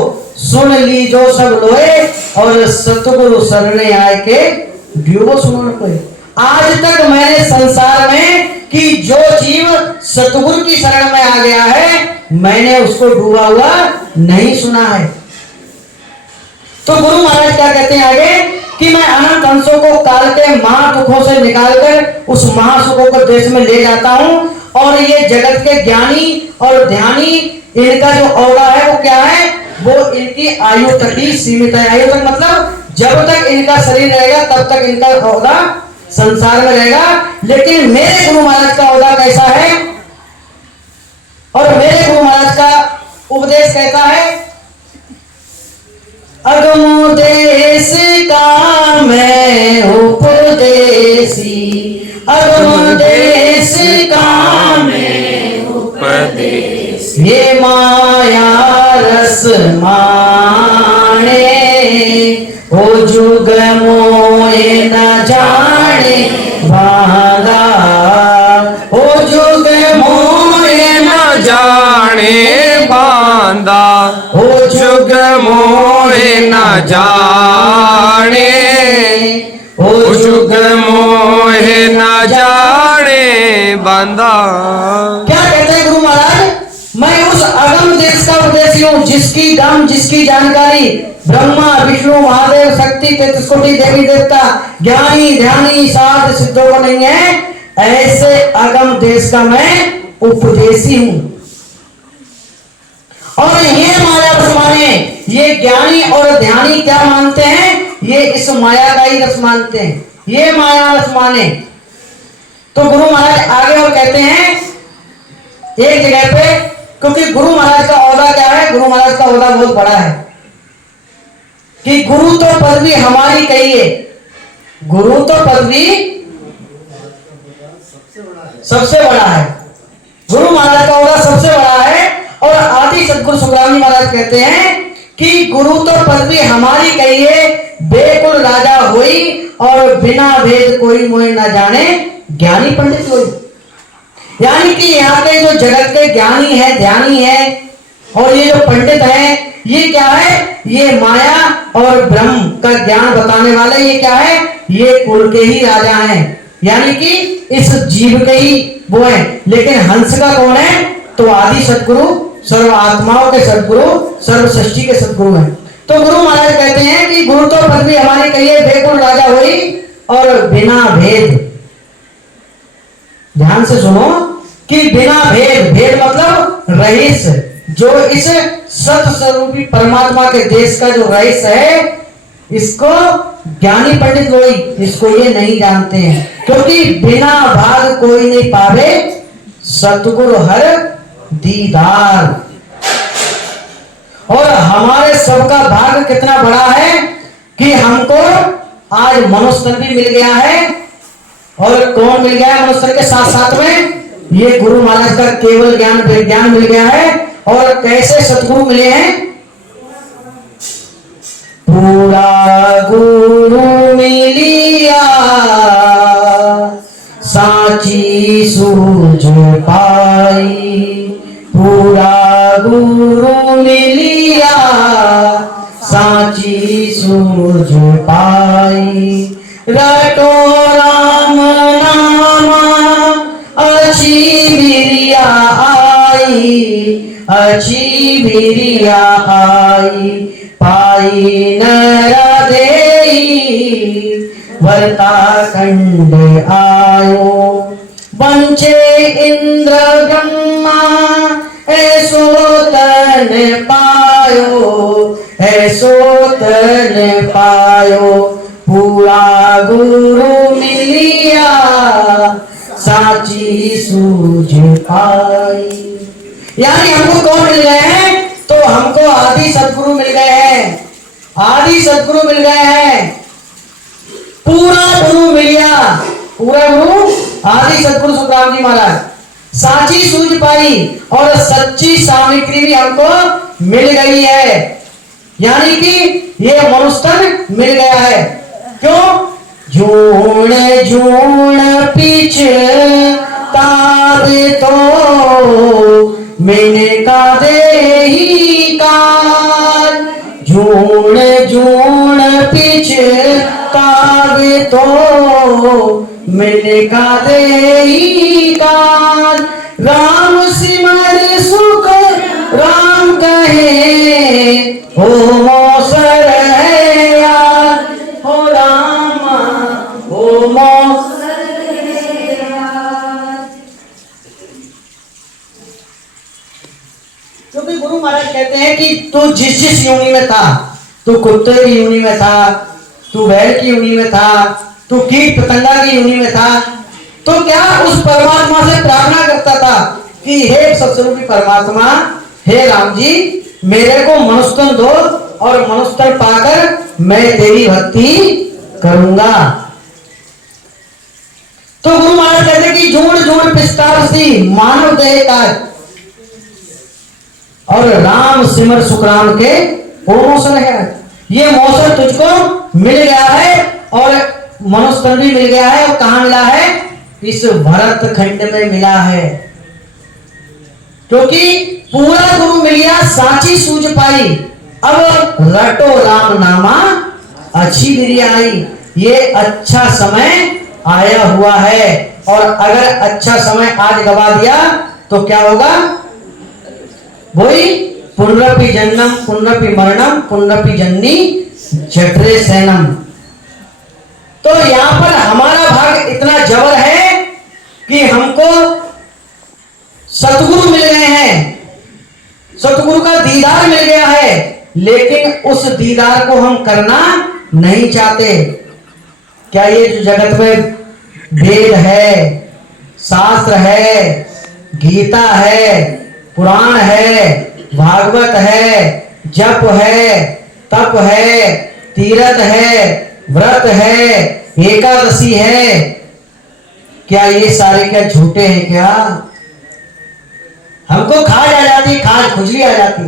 सुन लीजो सब लोए, और सतगुरु शरणे आए के डूबो सुनो न कोई। आज तक मैंने संसार में कि जो जीव सतगुरु की शरण में आ गया है, मैंने उसको डूबा हुआ नहीं सुना है। तो गुरु महाराज क्या कहते हैं आगे कि मैं अनंत हंसों को काल के महादुखों से निकालकर उस महासुखों को देश में ले जाता हूं, और ये जगत के ज्ञानी और ध्यानी, इनका जो औरा है वो क्या है? वो इनकी आयु तक ही सीमित है। आयु तक मतलब जब तक इनका शरीर रहेगा तब तक इनका औरा संसार में रहेगा। लेकिन मेरे गुरु महाराज का औदा कैसा है, और मेरे गुरु महाराज का उपदेश कैसा है? अगम देश का मैं उपदेशी, अगम देश का मैं उपदेशी, ये माया रस माने, ओ जुग मोए न जाने भागा, ओ जुग मोए न जाने बांधा, ओ जुग मोहे न जाने, ओ जुग मोहे न जाने बांधा। क्या कहते हैं गुरु महाराज? मैं उस अगम देश का उपदेश ऐसी हूँ जिसकी दम जिसकी जानकारी ब्रह्मा विष्णु महादेव शक्ति 33 कोटि देवी देवता ज्ञानी ध्यानी साध सिद्धों को नहीं है, ऐसे अगम देश का मैं उपदेशी हूं। और ये माया रस माने, ये ज्ञानी और ध्यानी क्या मानते हैं, ये इस माया का ही रस मानते हैं, ये माया रस माने। तो गुरु महाराज आगे और कहते हैं एक जगह पे, क्योंकि गुरु महाराज का ओहदा क्या है, गुरु महाराज का ओहदा बहुत बड़ा है कि गुरु तो पदवी हमारी कहिए, गुरु तो पदवी सबसे बड़ा है, गुरु महाराज का ओहदा सबसे बड़ा है। और आदि सदगुरु सुखराम जी महाराज कहते हैं कि गुरु तो पदवी हमारी कहिए, बेकुल राजा होई और बिना भेद कोई मोह न जाने, ज्ञानी पंडित कोई। यानी कि यहाँ के जो जगत के ज्ञानी है ध्यानी है और ये जो पंडित है, ये क्या है, ये माया और ब्रह्म का ज्ञान बताने वाले, ये क्या है, ये कुल के ही राजा हैं, यानी कि इस जीव के ही वो है। लेकिन हंस का कौन है, तो आदि सदगुरु सर्व आत्माओं के सदगुरु सर्व सृष्टि के सदगुरु हैं। तो गुरु महाराज कहते हैं कि गुरु तो पदवी हमारी कहिए, बेकुल राजा हुई और बिना भेद, ध्यान से सुनो कि बिना भेद, भेद मतलब रईस, जो इस सत स्वरूपी परमात्मा के देश का जो रईस है, इसको ज्ञानी पंडित वही, इसको ये नहीं जानते हैं, क्योंकि बिना भाग कोई नहीं पावे सतगुरु हर दीदार। और हमारे सबका भाग कितना बड़ा है कि हमको आज मनुष्य तन भी मिल गया है, और कौन मिल गया है मनुष्य तन के साथ साथ में, ये गुरु महाराज का केवल ज्ञान विज्ञान मिल गया है। और कैसे सतगुरु मिले हैं, पूरा गुरु मिलिया साची सूझ पाई, पूरा गुरु मिलिया साची सूझ पाई, रटो राम नामा अच्छी बिरिया आई, अच्छी बिरिया आई, पाई नरा देई वर्ता खंड आयो, वंचे इंद्र ब्रह्मा ऐसो तन पायो, ऐसो तन पायो, पूरा गुरु मिलिया साची सूझ पाई। यानी हमको कौन मिल गए हैं, तो हमको आदि सदगुरु मिल गए हैं, आदि सदगुरु मिल गए हैं, पूरा गुरु मिल गया, पूरा गुरु आदि सदगुरु सुखराम जी महाराज, साची सूझ पाई और सच्ची सामग्री भी हमको मिल गई है, यानी कि ये मनुष्य तन मिल गया है। क्यों, जूण जूण पीछ ताब तो मैंने का दे ही काल, जूण जूण पीछ ताब तो मैंने का दे ही काल, राम सिमर सुख राम कहे हो मौसर है यार, हो रामा हो मौसर है यार। क्योंकि गुरु महाराज कहते हैं कि तू जिस जिस योनि में था, तू कुत्ते की योनि में था, तू बैल की योनि में था, तू कीट पतंगा की योनि में था, तो क्या उस परमात्मा से प्रार्थना करता था कि हे सत्स्वरूपी परमात्मा, हे राम जी, मेरे को मनुष्य तन दो और मनुष्य तन पाकर मैं तेरी भक्ति करूंगा। तो गुरु महाराज कहते कि जोड़ जोड़ विस्तार सी मानव देह का और राम सिमर सुखराम के वो मौसम है, ये मौसम तुझको मिल गया है और मनुष्य तन भी मिल गया है। और कहां मिला है, इस भरत खंड में मिला है, क्योंकि पूरा गुरु मिल गया, साची सूझ पाई, अब रटो राम नामा अच्छी बिरिया आई। ये अच्छा समय आया हुआ है, और अगर अच्छा समय आज गवा दिया तो क्या होगा, वही पुनरपि जन्मम पुनरपि मरणम पुनरपि जननी जठरे सैनम। तो यहाँ पर हमारा भाग इतना जबर है कि हमको सतगुरु मिल गए हैं, सतगुरु का दीदार मिल गया है, लेकिन उस दीदार को हम करना नहीं चाहते। क्या ये जो जगत में वेद है, शास्त्र है, गीता है, पुराण है, भागवत है, जप है, तप है, तीर्थ है, व्रत है, एकादशी है, क्या ये सारे क्या झूठे हैं? क्या हमको खाज आ जाती, खाज खुजली आ जाती,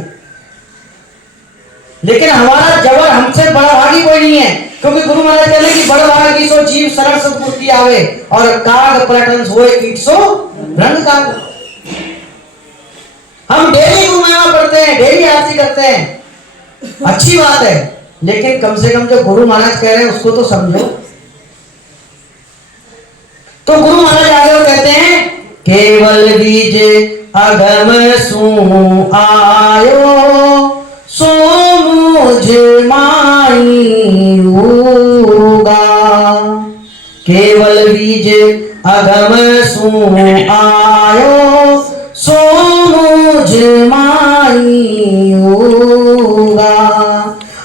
लेकिन हमारा जबर हमसे बड़ा भागी कोई नहीं है, क्योंकि गुरु महाराज कहते हैं कि बड़ भागी सो जीव शरण सतगुरु की आवे और काग पर्यटन होए कीट सो रंग काग। हम डेली गुरु महिमा पढ़ते हैं, डेली आरती करते हैं, अच्छी बात है, लेकिन कम से कम जो गुरु महाराज कह रहे हैं उसको तो समझो। तो गुरु महाराज आगे वो कहते हैं केवल बीज अगम सु आयो सो मुझ माई होगा। केवल बीज अगम सु आयो सो मुझ माई होगा।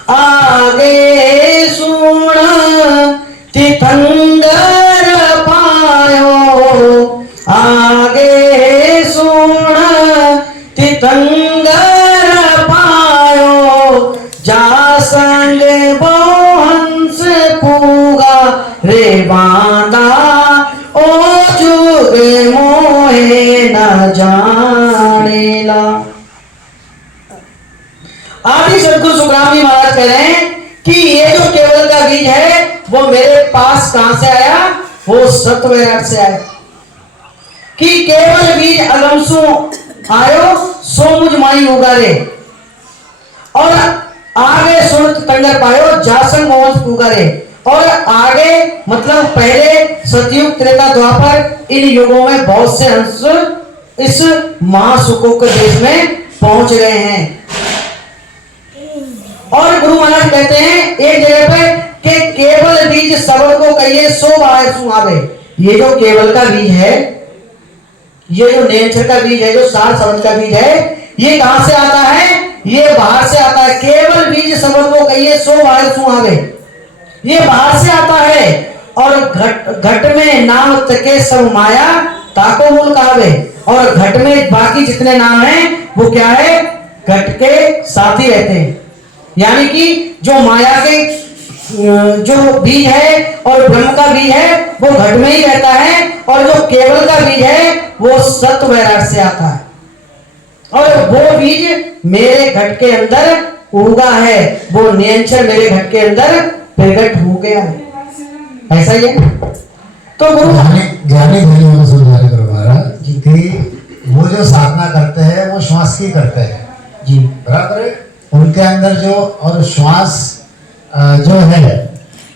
आगे सुन तीर्थंकर पायो, आगे सुन तीर्थंकर पायो, जा संग बहुहंस पूगा रे बांधा ओ जुग मोहे न जानेला। आदि सदगुरु सुखराम महाराज कह रहे हैं कि ये जो केवल का बीज है वो मेरे पास कहां से आया? वो सत्वैराट से आया। कि केवल बीज अगमसु आयो सो मुझ माई उगारे, और आगे सुन तंगर पायो जासंग वंश पुकारे। और आगे मतलब पहले सतयुग त्रेता द्वापर इन युगों में बहुत से हंस इस महासुखों के देश में पहुंच गए हैं। और गुरु महाराज कहते हैं एक जगह पे कि केवल बीज सबल को कहिए सो बाहर सुहावे। ये जो केवल का बीज है, ये जो नेंचर का बीज है, जो सार शब्द का बीज है, ये कहां से आता है? ये बाहर से आता है। केवल बीज सबल को कहिए सो बाहर सुहावे, ये बाहर से आता है। और घट में नाम तके सब माया ताको मूल कहावे। और घट में बाकी जितने नाम हैं वो क्या है? घट के साथ ही रहते हैं। यानी कि जो माया के जो बीज है और ब्रह्म का बीज है वो घट में ही रहता है, और जो केवल का बीज है वो सत्व वैराट से आता है। और वो बीज मेरे घट के अंदर उगा है, वो नियंत्रण मेरे घट के अंदर प्रकट हो गया है। ऐसा ही है। तो गुरु ज्ञानी धनी समझाने करो महाराज कि वो जो साधना करते हैं वो श्वास की करते हैं जी, बराबर है। उनके अंदर जो और श्वास जो है,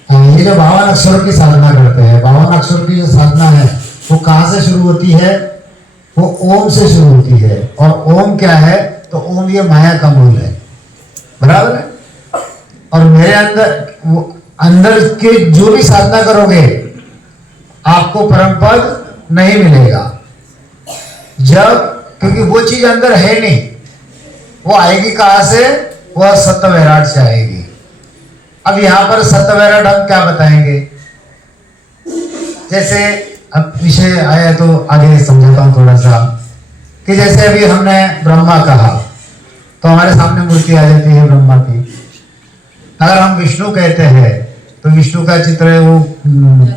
ये जो 52 अक्षरों की साधना करते हैं, 52 अक्षरों की जो साधना है वो कहाँ से शुरू होती है? वो ओम से शुरू होती है। और ओम क्या है? तो ओम ये माया का मूल है, बराबर है। और मेरे अंदर के जो भी साधना करोगे आपको परम पद नहीं मिलेगा, जब क्योंकि वो चीज अंदर है नहीं। वो आएगी कहां से? वह सत्व वैराट से आएगी। अब यहां पर सत्व वैराट हम क्या बताएंगे? जैसे अब विषय आया तो आगे समझाता हूं थोड़ा सा, कि जैसे अभी हमने ब्रह्मा कहा तो हमारे सामने मूर्ति आ जाती है ब्रह्मा की। अगर हम विष्णु कहते हैं तो विष्णु का चित्र है, वो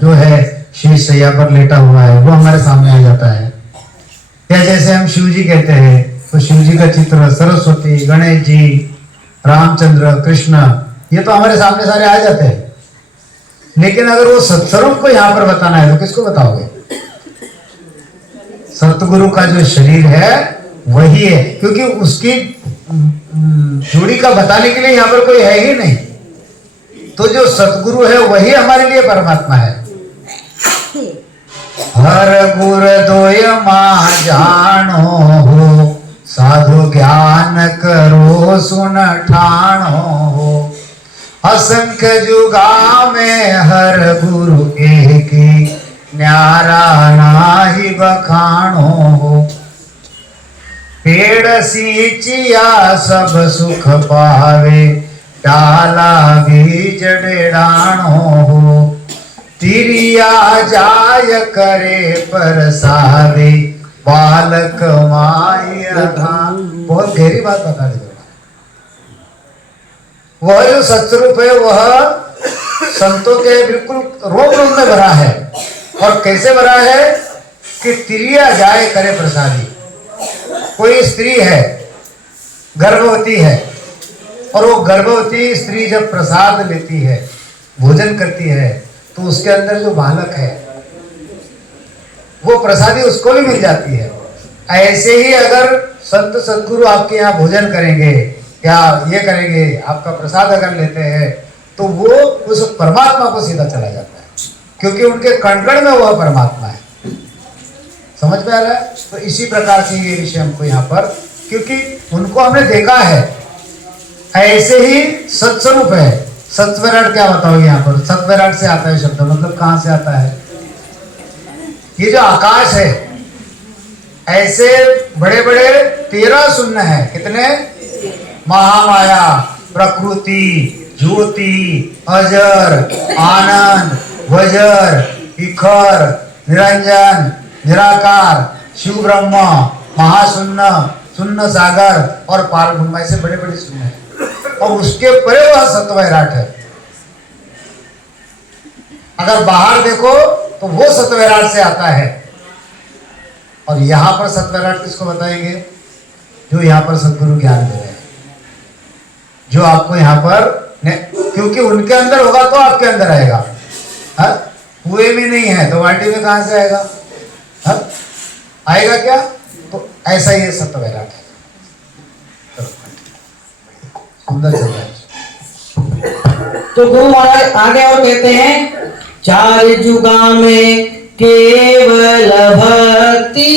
जो है शीश शैया पर लेटा हुआ है, वो हमारे सामने आ जाता है। या जैसे हम शिव जी कहते हैं तो शिव जी का चित्र, सरस्वती, गणेश जी, रामचंद्र, कृष्ण, ये तो हमारे सामने सारे आ जाते हैं। लेकिन अगर वो सत्स्वरूप को यहाँ पर बताना है तो किसको बताओगे? सतगुरु का जो शरीर है वही है, क्योंकि उसकी जोड़ी का बताने के लिए यहाँ पर कोई है ही नहीं। तो जो सतगुरु है वही हमारे लिए परमात्मा है। हर गुर दोय मा जानो हो साधु ज्ञान करो सुन ठाणो हो, असंख्य जुगा में हर गुरु एक ही, न्यारा नाही बखाणो हो। पेड़ सींचिया सब सुख पावे, डाला बीज डेढ़ाणो हो, तिरिया जाय करे परसावे, बालक माई अधान। बहुत गहरी बात बता दी। वह जो सत्स्वरूप है वह संतों के बिल्कुल रोम रोम में भरा है। और कैसे भरा है कि तिरिया जाए करे प्रसादी। कोई स्त्री है, गर्भवती है, और वो गर्भवती स्त्री जब प्रसाद लेती है, भोजन करती है, तो उसके अंदर जो बालक है वो प्रसादी उसको भी मिल जाती है। ऐसे ही अगर संत सद्गुरु आपके यहाँ भोजन करेंगे या ये करेंगे, आपका प्रसाद अगर लेते हैं, तो वो उस परमात्मा को सीधा चला जाता है, क्योंकि उनके कण में वह परमात्मा है। समझ में आ रहा है? तो इसी प्रकार से ये विषय हमको यहाँ पर, क्योंकि उनको हमने देखा है, ऐसे ही सत्स्वरूप है। सत्विराट क्या बताओगे यहाँ पर? सत्विराट से आता है शब्द, मतलब कहाँ से आता है? ये जो आकाश है, ऐसे बड़े बड़े 13 शून्य है। कितने? महामाया, प्रकृति, ज्योति, अजर, आनंद, वजर, इखर, निरंजन, निराकार, शिव ब्रह्म, महाशून्य, शून्य सागर और पारब्रह्म, ऐसे बड़े बड़े शून्य है। और उसके परे वह सत्वैराट है। अगर बाहर देखो तो वो सत्वैराट से आता है। और यहां पर सत्वैराट किसको बताएंगे? जो यहां पर सद्गुरु ज्ञान दे रहे हैं, जो आपको यहां पर, क्योंकि उनके अंदर होगा तो आपके अंदर आएगा। कुएं में नहीं है तो वाटी में कहां से आएगा? आएगा क्या? तो ऐसा ही सत्वैराट है। सुंदर चल रहा है। तो गुरु महाराज आगे और कहते हैं, चार जुगा में केवल भक्ति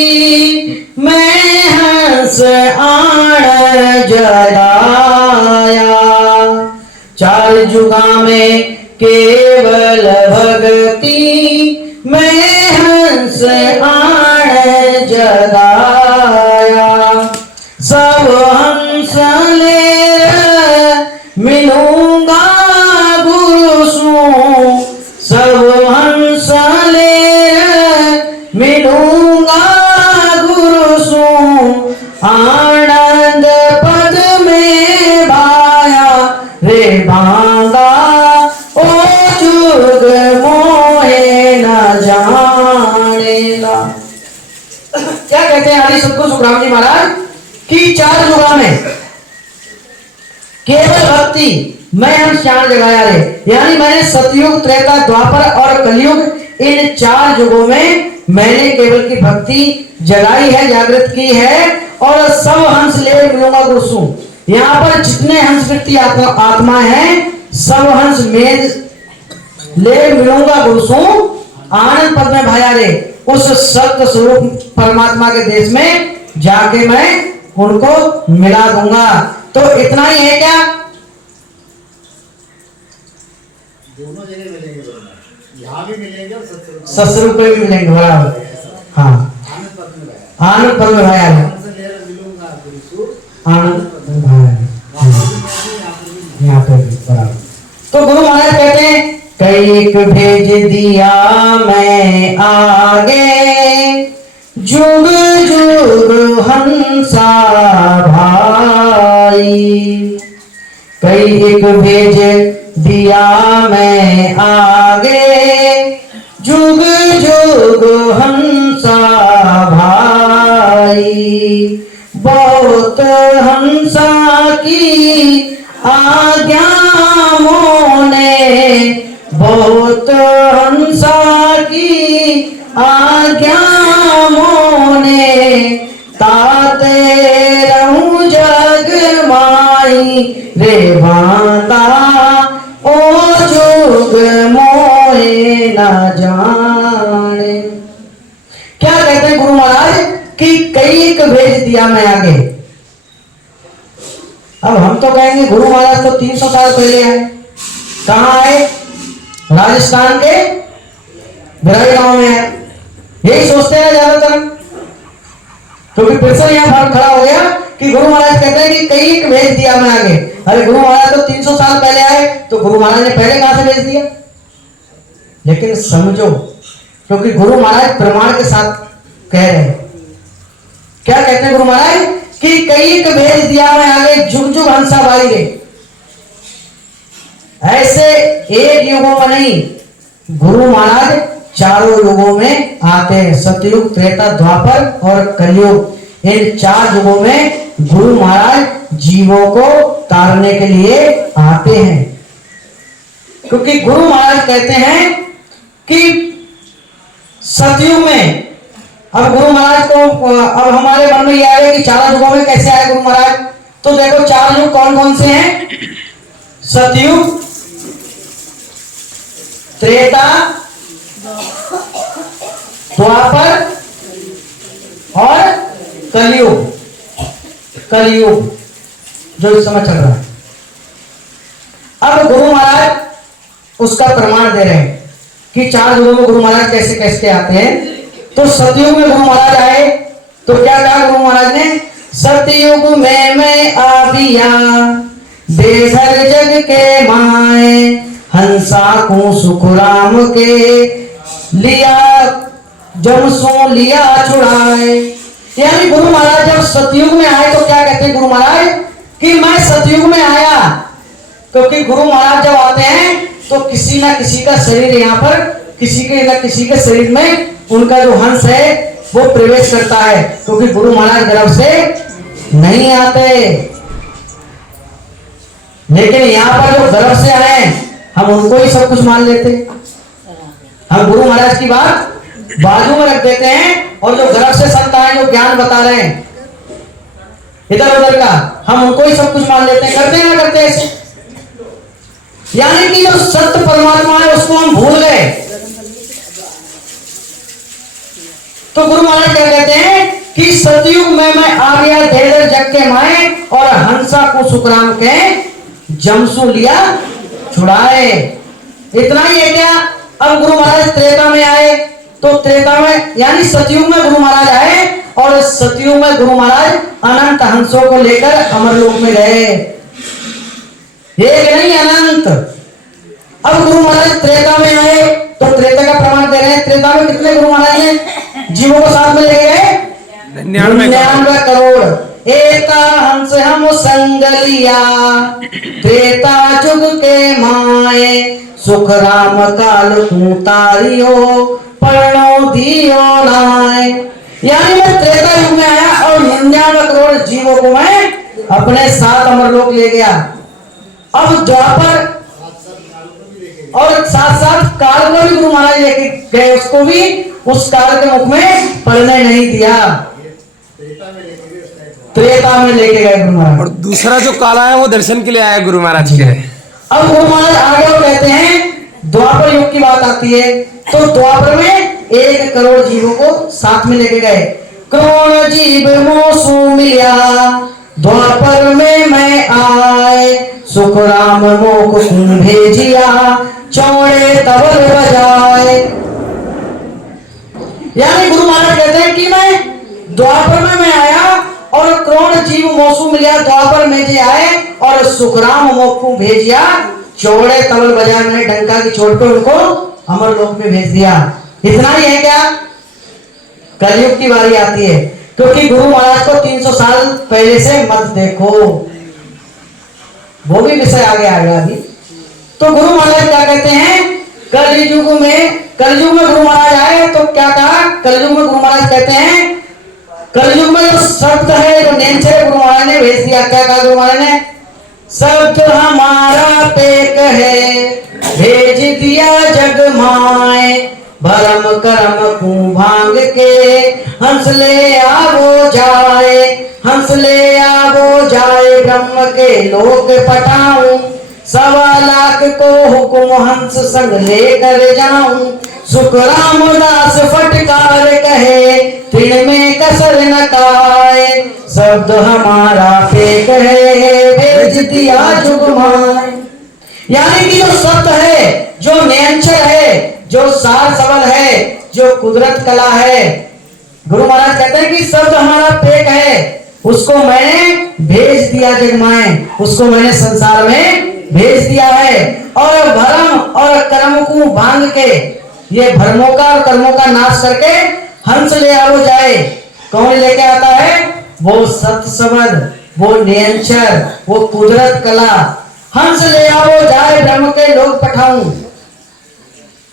मैं हंस आण जगाया। चार जुगा में केवल भक्ति मैं हंस आण जगाया। सब हंस ले मिलूंगा गुरु सु, सब हंस ले मिलूंगा गुरु सु, आनंद पद में भाया रे भांगा, ओ जुग मोहे न जानेला। क्या कहते हैं आदि सद्गुरु सुखराम जी महाराज कि चार जुगा में केवल भक्ति मैं हम श्याम जगाया रे, यानी मैंने सतयुग, त्रेता, द्वापर और कलयुग, इन 4 युगों में मैंने केवल की भक्ति जगाई है, जागृत की है। और सब हंस ले मिलूंगा गुरुसु, यहाँ पर जितने हंस व्यक्ति आत्मा है, सब हंस में ले मिलूंगा गुरुसु, आनंद पद में भाया रे, उस सत्य स्वरूप परमात्मा के देश में जाके मैं उनको मिला दूंगा। तो इतना ही है क्या? दोनों जगह मिलेंगे, यहाँ भी मिलेंगे और सत्स्वरूप में भी मिलेंगे, बराबर। हाँ, आनंद पद में भाया है, आनंद पद में भाया है, यहाँ पे भी बराबर। तो गुरु महाराज कहते हैं, कई भेज दिया मैं आगे, जुग जुग हंसा भाई। कई एक भेज दिया मैं आगे, जुग जुग हंसा भाई। बहुत हंसा की आज्ञा मोने, बहुत हंसा की आज्ञा मोने, ताते रहूं जग माई रे बांदा, ओ जुग मोहे न जाने। क्या कहते हैं गुरु महाराज कि कई एक भेज दिया मैं आगे, अब हम तो कहेंगे गुरु महाराज तो 300 साल पहले आए। कहाँ आए? राजस्थान के बिराई गांव में आए। यही सोचते हैं ज्यादातर, क्योंकि फिर से यहाँ बात खड़ा हो गया कि गुरु महाराज कहते हैं कि कई भेज दिया मैं आगे। अरे गुरु महाराज तो 300 साल पहले आए, तो गुरु महाराज ने पहले कहां से भेज दिया? लेकिन समझो, क्योंकि गुरु महाराज प्रमाण के साथ कह रहे हैं। क्या कहते हैं गुरु महाराज? कि कई भेज दिया मैं आगे, जुग जुग हंसा भाई रे। ऐसे एक युगों में नहीं, गुरु महाराज चारों युगों में आते हैं। सतयुग, त्रेता, द्वापर और कलयुग, इन 4 युगों में गुरु महाराज जीवों को तारने के लिए आते हैं। क्योंकि गुरु महाराज कहते हैं कि सतयुग में, अब गुरु महाराज को अब हमारे मन में यह आया कि 4 युगों में कैसे आए गुरु महाराज। तो देखो 4 युग कौन कौन से हैं? सतयुग, त्रेता, द्वापर और कलयुग। कलयुग जो इस समय चल रहा है। अब गुरु महाराज उसका प्रमाण दे रहे हैं कि 4 युगों में गुरु महाराज कैसे कैसे आते हैं। तो सतयुग में गुरु महाराज आए तो क्या कहा गुरु महाराज ने? सतयुग में मैं आविया, बेधर जग के माए, हंसा को सुख राम के, लिया जमसों लिया छुड़ाए। यानी गुरु महाराज जब सतयुग में आए तो क्या कहते हैं गुरु महाराज? कि मैं सतयुग में आया। क्योंकि गुरु महाराज जब आते हैं तो किसी ना किसी का शरीर यहाँ पर, किसी के ना किसी के शरीर में उनका जो हंस है वो प्रवेश करता है। क्योंकि गुरु महाराज गर्भ से नहीं आते। लेकिन यहाँ पर जो गर्भ से आए हम उनको ही सब कुछ मान लेते। हम गुरु महाराज की बात बाजू में रख देते हैं और जो गर्भ से संत आए जो ज्ञान बता रहे हैं इधर उधर का, हम उनको ही सब कुछ मान लेते हैं। करते हैं ना करते ऐसे? यानी कि जो सत्य परमात्मा है उसको हम भूल गए। तो गुरु महाराज क्या कहते हैं कि सतयुग में मैं आ गया, देर जग के माए, और हंसा को सुखराम के जमसू लिया छुड़ाए। इतना ही है क्या? अब गुरु महाराज त्रेता में आए तो त्रेता में यानी सतयुग में गुरु महाराज आए और सतयुग में गुरु महाराज अनंत हंसों को लेकर अमरलोक में गए। एक नहीं अनंत। अब गुरु महाराज त्रेता में आए तो त्रेता का प्रमाण दे रहे हैं। त्रेता में कितने गुरु महाराज हैं? जीवों को साथ में लेके गए 99 करोड़। एका हंस हम संग लिया, त्रेता जुग के माए, सुख राम काल उतारियो, पर्णो दियो नाय। यानी मैं त्रेता युग में आया और 99 करोड़ जीवों को मैं अपने साथ अमरलोक ले गया। अब द्वापर और साथ साथ काल को भी गुरु महाराज लेके गए, उसको भी उस काल के मुख में पढ़ने नहीं दिया, त्रेता में लेके गए गुरु महाराज। और दूसरा जो काला है वो दर्शन के लिए आया गुरु महाराज के। अब गुरु महाराज आगे और कहते हैं द्वापर युग की बात आती है तो द्वापर में 1 करोड़ जीवों को साथ में लेके गए। करोड़ जीव मोसू मिला, द्वापर में मैं आए, सुख राम मोख भेजिया, चौड़े तबल बजाए। यानी गुरु महाराज कहते हैं कि मैं द्वापर में मैं आया और करोड़ जीव मोसू मिला, द्वापर में जी आए और सुखराम मोख भेजिया, चौड़े तबल बजाए, मैंने डंका की चोट पे उनको अमरलोक में भेज दिया। इतना ही है क्या? कलयुग की बारी आती है क्योंकि गुरु महाराज को 300 साल पहले से मत देखो, वो भी विषय आगे आएगा अभी। तो गुरु महाराज क्या कहते हैं? कलयुग में गुरु महाराज आए तो क्या कहा? कलयुग में गुरु महाराज कहते हैं, कलयुग में जो शब्द है जो नेम से गुरु महाराज ने भेज दिया। क्या कहा गुरु महाराज ने? शब्द हमारा पेक है, भेज दिया जग माए, भरम करम को भांग के, हंस ले आवो जाए, हंस ले आवो जाए, ब्रह्म के लोक पटाऊं, 1.25 लाख को हुक्म हंस संग लेकर जाऊं, सुख रामदास फटकार कहे, तिन में कसर न काए, शब्द हमारा फेक है, भेज दिया जुगमाए। यानी कि जो सत्य है, जो निरंतर है, जो सार सबल है, जो कुदरत कला है, गुरु महाराज कहते हैं कि शब्द हमारा फेक है, उसको मैंने भेज दिया जगमाए, उसको मैंने संसार में भेज दिया है। और भरम और कर्म को भांग के, ये भ्रमों का और कर्मों का नाश करके हंस ले आओ जाए। कौन लेके आता है? वो सत्य सबद, वो नियंचर, वो कुदरत कला। हंस ले आओ जाए ब्रह्म के लोग पठाऊं।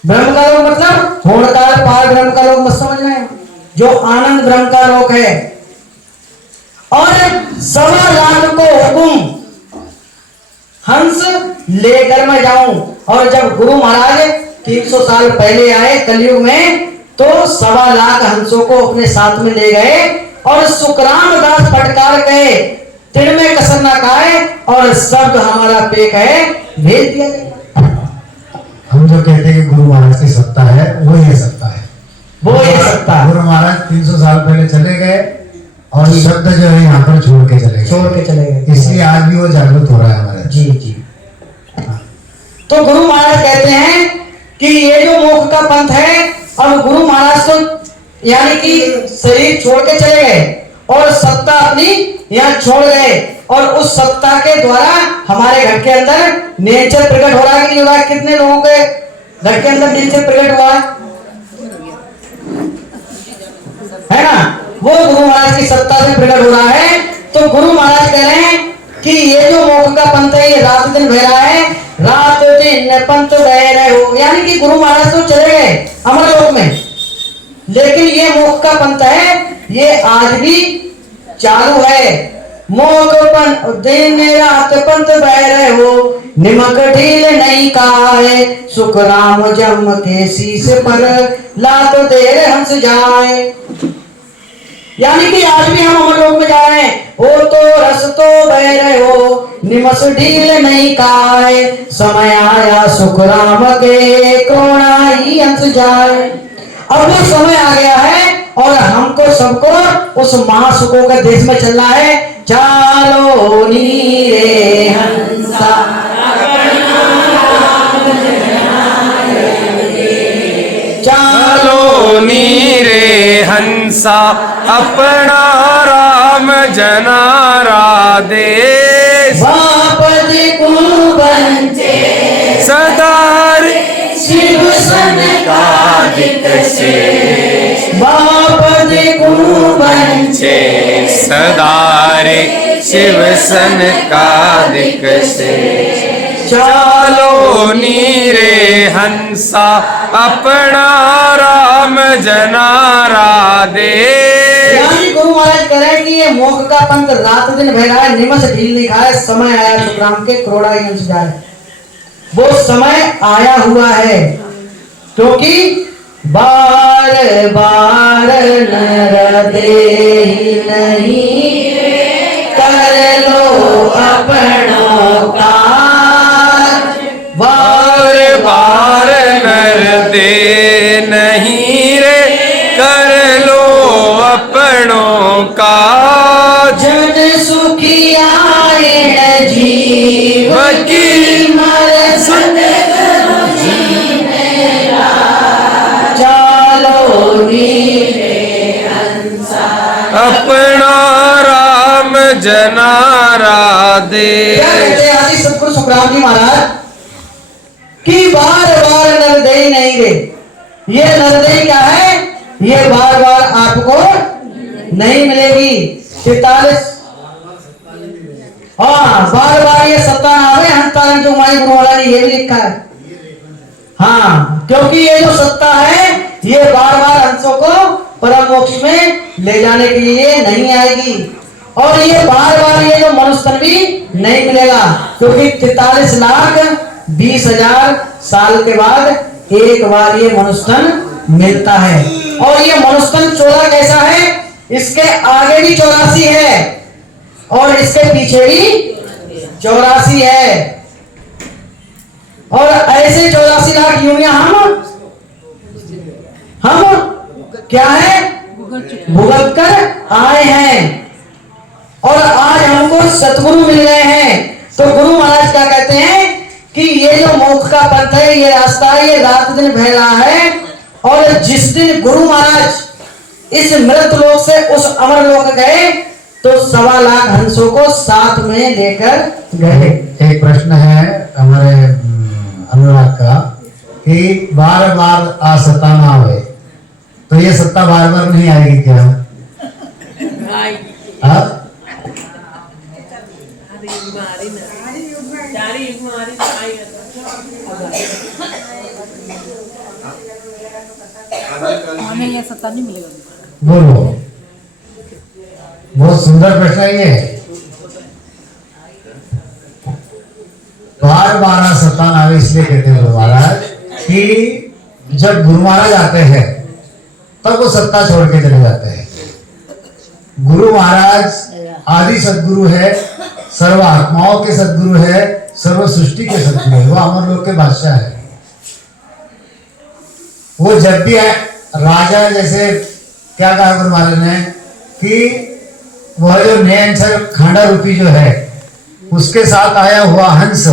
ब्रह्म का लोग मतलब होणकाल पार ब्रह्म का लोग मत समझना, जो आनंद ब्रह्म का लोक है। और 1.25 लाख को हुकुम हंस लेकर मैं जाऊं। और जब गुरु महाराज 300 साल पहले आए कलयुग में, तो 1.25 लाख हंसों को अपने साथ में ले गए और सुखराम दास फटकार गए, तिन में कसर ना खाए, और शब्द हमारा पेक है, भेज दिया गया। हम जो कहते हैं कि गुरु महाराज की सत्ता है, वो ये सत्ता है, वो ये सत्ता है। गुरु महाराज 300 साल पहले चले गए और शब्द जो है यहाँ पर छोड़ के चले गए, इसलिए आज भी वो जागृत हो रहा है हमारे। जी जी। तो गुरु महाराज कहते हैं कि ये जो मोक्ष का पंथ है, अब गुरु महाराज तो यानी कि शरीर छोड़ के चले गए और सत्ता अपनी यहाँ छोड़ गए, और उस सत्ता के द्वारा हमारे घर के अंदर नेचर प्रकट हो रहा है कि नहीं हो रहा है? कितने लोगों के घर के अंदर नेचर प्रकट हुआ है ना? वो गुरु महाराज की सत्ता से प्रकट हो रहा है। तो गुरु महाराज कह रहे हैं कि ये जो मोक्ष का पंथ है, ये रात दिन बह रहा है, रात दिन पंथ बह रहे हो। यानी कि गुरु महाराज तो चले गए अमरलोक में, लेकिन ये मोक्ष का पंथ है, ये आज भी चालू है। मोक्ष पंथ दिन रात पंथ बह रहे हो, निमक ढील नहीं खाए, सुख राम जम के शीश पर लात देर हंस जाए। यानी कि आज भी हम अमरलोक में जा रहे हैं। ओ तो रस तो बह रहे हो, निमस ढील नहीं खाए, समय आया सुख राम के कोणा ही हंस जाए। अब वो समय आ गया है और हमको सबको उस महासुखों के देश में चलना है। चालो नीरे हंसा, चालो नीरे हंसा, अपना राम जनारा देश, बापद को बंचे सदार शिव सन का दिक्से, बापद को बंचे सदारे शिव सन का दिक्से। चालो नीरे हंसा, अपना राम जनारा दे। यानी गुरु महाराज कह रहे हैं कि ये मोक्ष का पंथ रात दिन बह रहा है, निमस ढील नहीं खाए, समय आया सुखराम के करोड़ा ही हंस जाए। वो समय आया हुआ है, क्योंकि बार बार नर देहि नहीं, कर लो अपनों का, बार बार नर दे नहीं रे, कर लो अपनों का, जन सुखी आए जीव की मर चालो नीरे हंसा, अपना राम जनारा दे। क्या कहते हैं आदि सतगुरु सुखराम जी महाराज कि बार बार नरदेही नहीं रे। ये नरदेही क्या है? ये बार बार आपको नहीं मिलेगी। 43 हाँ, बार बार ये सत्ता ना आवे, हंतारण जो हमारी गुरु वाला ने ये भी लिखा है। हाँ, क्योंकि ये जो सत्ता है, ये बार बार हंसों को परम मोक्ष में ले जाने के लिए नहीं आएगी। और ये बार बार ये जो मनुष्य तन भी नहीं मिलेगा, क्योंकि 43,20,000 साल के बाद एक बार ये मनुष्य तन मिलता है। और ये मनुष्य तन 14 कैसा है? इसके आगे भी 84 है और इसके पीछे भी 84 है, और ऐसे 84 लाख यूनिया हम क्या है, भुगत कर आए हैं और आज हमको सतगुरु मिल गए हैं। तो गुरु महाराज क्या कहते हैं कि ये जो मोक्ष का पथ है, ये रास्ता है, ये रात दिन बह रहा है। और जिस दिन गुरु महाराज इस मृत लोक से उस अमर लोक गए तो 1.25 लाख हंसों को साथ में लेकर गए। एक प्रश्न है हमारे अनुराग का कि बार बार आ सत्ता ना आवे, तो ये सत्ता बार बार नहीं आएगी क्या? हाँ? हमें ये सत्ता नहीं मिलेगा। बोलो, बहुत सुंदर प्रश्न है ये। बार बार सत्ता आवे इसलिए कहते हैं गुरु महाराज कि जब गुरु महाराज आते हैं तब वो सत्ता छोड़ के चले जाते हैं। गुरु महाराज आदि सदगुरु है, सर्व आत्माओं के सदगुरु है, सर्व सृष्टि के सदगुरु है, वो अमर लोक के बादशाह है। वो जब भी है राजा, जैसे क्या कहा गुरु महाराज ने कि वह जो नयनसर खांडा रूपी जो है उसके साथ आया हुआ हंस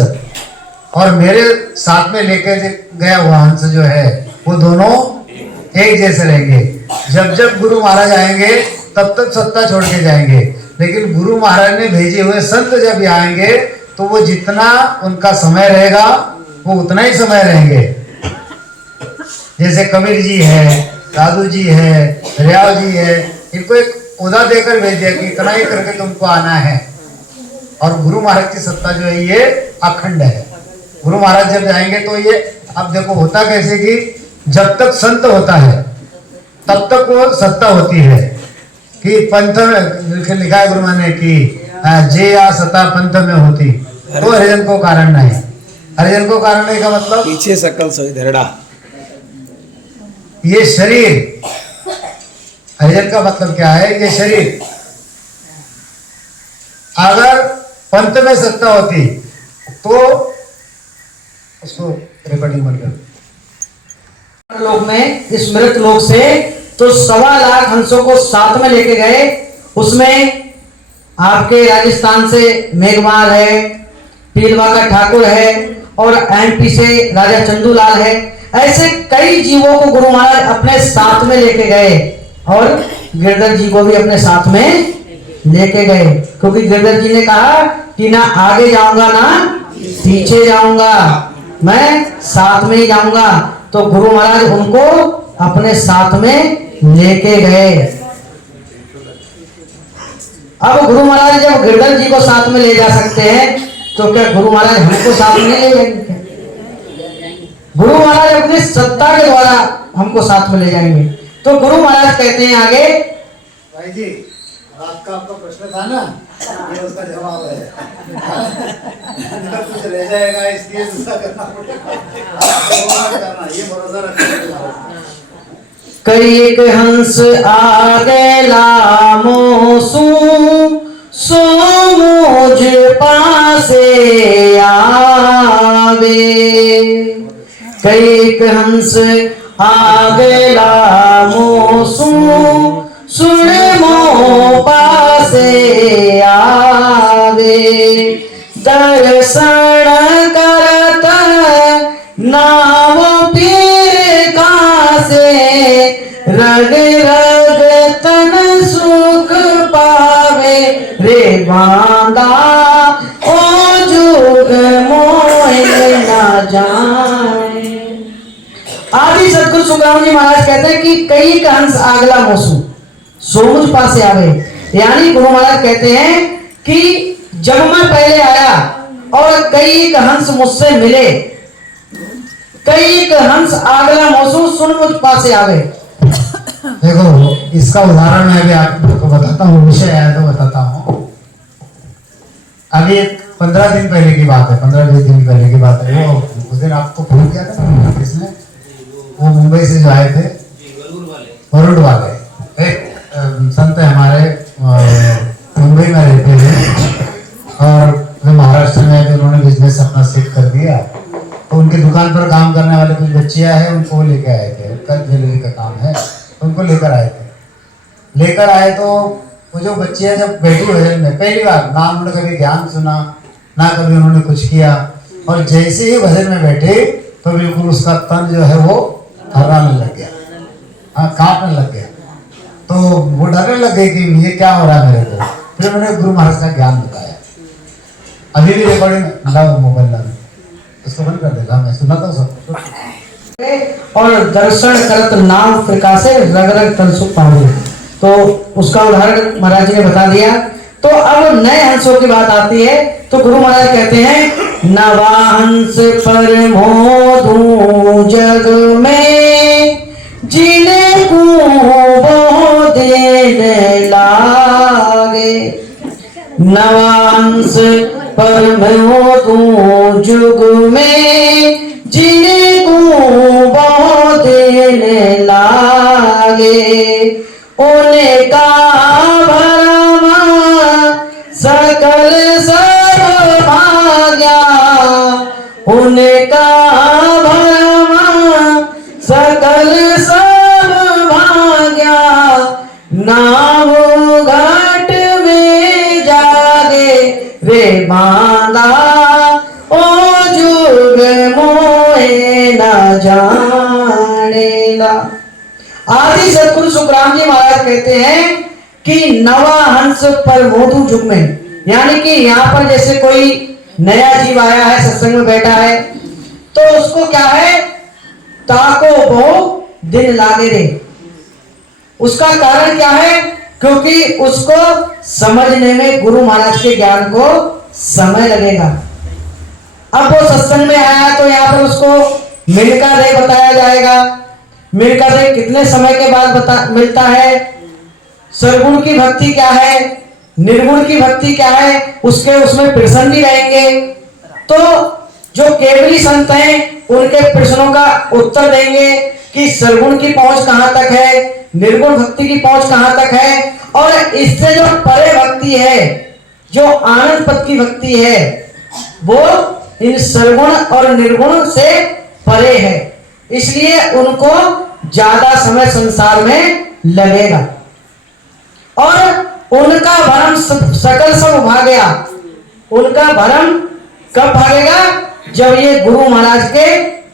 और मेरे साथ में लेकर गया हुआ हंस जो है वो दोनों एक जैसे रहेंगे। जब जब गुरु महाराज आएंगे तब तक सत्ता छोड़ के जाएंगे, लेकिन गुरु महाराज ने भेजे हुए संत जब आएंगे तो वो जितना उनका समय रहेगा वो उतना ही समय रहेंगे। जैसे कबीर जी है, दादू जी है, रियाव जी है, इनको एक ओदा देकर भेज दिया कि इतना ही करके तुमको आना है। और गुरु महाराज की सत्ता जो है ये अखंड है। गुरु महाराज जब जाएंगे तो ये, अब देखो होता कैसे कि जब तक संत होता है तब तक वो सत्ता होती है कि पंथ में लिखा है गुरु महाराज ने कि जे या सत्ता पंथ में होती तो हरिजन को कारण नहीं। हरिजन को कारण नहीं का मतलब पीछे सकल सोई धरड़ा, ये शरीर, हरिजन का मतलब क्या है, ये शरीर। अगर पंथ में सत्ता होती तो उसको रिकॉर्डिंग बंद कर लोक में, इस मृत लोक से तो 1.25 लाख हंसों को साथ में लेके गए। उसमें आपके राजस्थान से मेघमाल है, पीलवा का ठाकुर है और एमपी से राजा चंदूलाल है। ऐसे कई जीवों को गुरु महाराज अपने साथ में लेके गए और गिरधर जी को भी अपने साथ में लेके गए, क्योंकि गिरधर जी ने कहा कि ना आगे जाऊंगा ना पीछे जाऊंगा, मैं साथ में ही जाऊंगा। तो गुरु महाराज उनको अपने साथ में लेके गए। अब गुरु महाराज जब गिरधर जी को साथ में ले जा सकते हैं तो क्या गुरु महाराज हमको साथ में ले जाएंगे? गुरु महाराज अपनी सत्ता के द्वारा हमको साथ में ले जाएंगे। तो गुरु महाराज कहते हैं आगे, भाई जी रात का आपका प्रश्न था ना, ये उसका जवाब है। कुछ रह जाएगा इसलिए दूसरा करना पड़ेगा, ये भरोसा रखना। कई हंस आगे लामोसू सो मुझ पासे आवे, कई हंस आगे लामोसू सुन मो पासे आवे, दर्शन करत नाम पीर कासे, रग रग तन सुख पावे रे बांदा ओ जुग मोह न जाए। आदि सतगुरु सुखराम जी महाराज कहते हैं कि कई का हंस आगला मोसू सोमुझ पासे आवे, यानी गुरु महाराज कहते हैं कि जब मैं पहले आया और कई का हंस मुझसे मिले, कई का हंस आगला मौसू सुन मुझ पासे आवे। देखो इसका उदाहरण मैं भी आपको बताता हूँ, विषय आया तो बताता हूँ। अभी एक 15 दिन पहले की बात है, 15-20 दिन पहले की बात है। वो उस दिन आपको फोन किया था ना किसने, वो मुंबई से जो आए थे वरुण वाले, एक संत है हमारे, मुंबई में रहते हैं और महाराष्ट्र में भी उन्होंने बिजनेस अपना सेट कर दिया। तो उनकी दुकान पर काम करने वाले कुछ बच्चियां हैं, उनको लेके आए थे, कल ज्वेलरी का काम है, तो उनको लेकर आए थे। लेकर आए तो वो जो बच्चियाँ जब बैठी भजन में पहली बार, ना उन्होंने कभी ज्ञान सुना, ना कभी उन्होंने कुछ किया, और जैसे ही भजन में बैठे तो बिल्कुल उसका तन जो है वो थर्राने लग गया, कांपने लग गया। तो वो डरने लग गई कि ये क्या हो रहा है मेरे को। फिर उन्होंने गुरु महाराज का ज्ञान बताया। अभी भी रिकॉर्डिंग लाओ मोबाइल ला, इसको बंद कर देगा, मैं सुना था सब। और दर्शन करत नाम प्रकाशे रग रग तन सुख पावे, तो उसका उदाहरण महाराज जी ने बता दिया। तो अब नए हंसों की बात आती है, तो गुरु महाराज कहते हैं नवा हंस पर मोदू जग में जिने को वो देने लागे, नवा हंस पर मोदू जुग में जिने को वो देने लागे, उनका भरम सकल सब भाग्या, उनका भरम सकल सब भाग्या, नाम घाट में जागे रे बांधा, ओ जुग मोहे न जानेला। आदि सतगुरु सुखराम जी महाराज कहते हैं कि नवा हंस पर मोदू जुग में, यानी कि यहाँ पर जैसे कोई नया जीव आया है, सत्संग में बैठा है, तो उसको क्या है, ताको बहु दिन लागे रे। उसका कारण क्या है, क्योंकि उसको समझने में गुरु महाराज के ज्ञान को समय लगेगा। अब वो सत्संग में आया तो यहाँ पर उसको मिलका दे बताया जाएगा। मिलका दे कितने समय के बाद मिलता है, सरगुण की भक्ति क्या है, निर्गुण की भक्ति क्या है, उसमें प्रश्न भी रहेंगे। तो जो केवली संत हैं उनके प्रश्नों का उत्तर देंगे कि सरगुण की पहुंच कहां तक है, निर्गुण भक्ति की पहुंच कहां तक है, और इससे जो परे भक्ति है, जो आनंद पद की भक्ति है, वो इन सरगुण और निर्गुण से परे है। इसलिए उनको ज्यादा समय संसार में लगेगा, और उनका भरम सकल सब भागेगा। उनका भरम कब भागेगा, जब ये गुरु महाराज के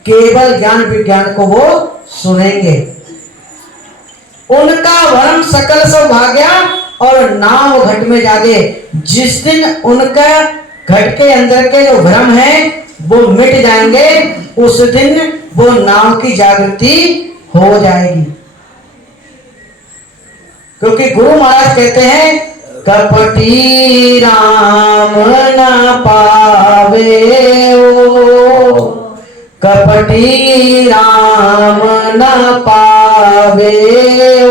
केवल ज्ञान विज्ञान को वो सुनेंगे। उनका भरम सकल सब भाग्या और नाम घट में जागे। जिस दिन उनका घट के अंदर के जो भ्रम है वो मिट जाएंगे, उस दिन वो नाम की जागृति हो जाएगी। क्योंकि गुरु महाराज कहते हैं कपटी राम न पावे ओ, कपटी राम न पावे ओ।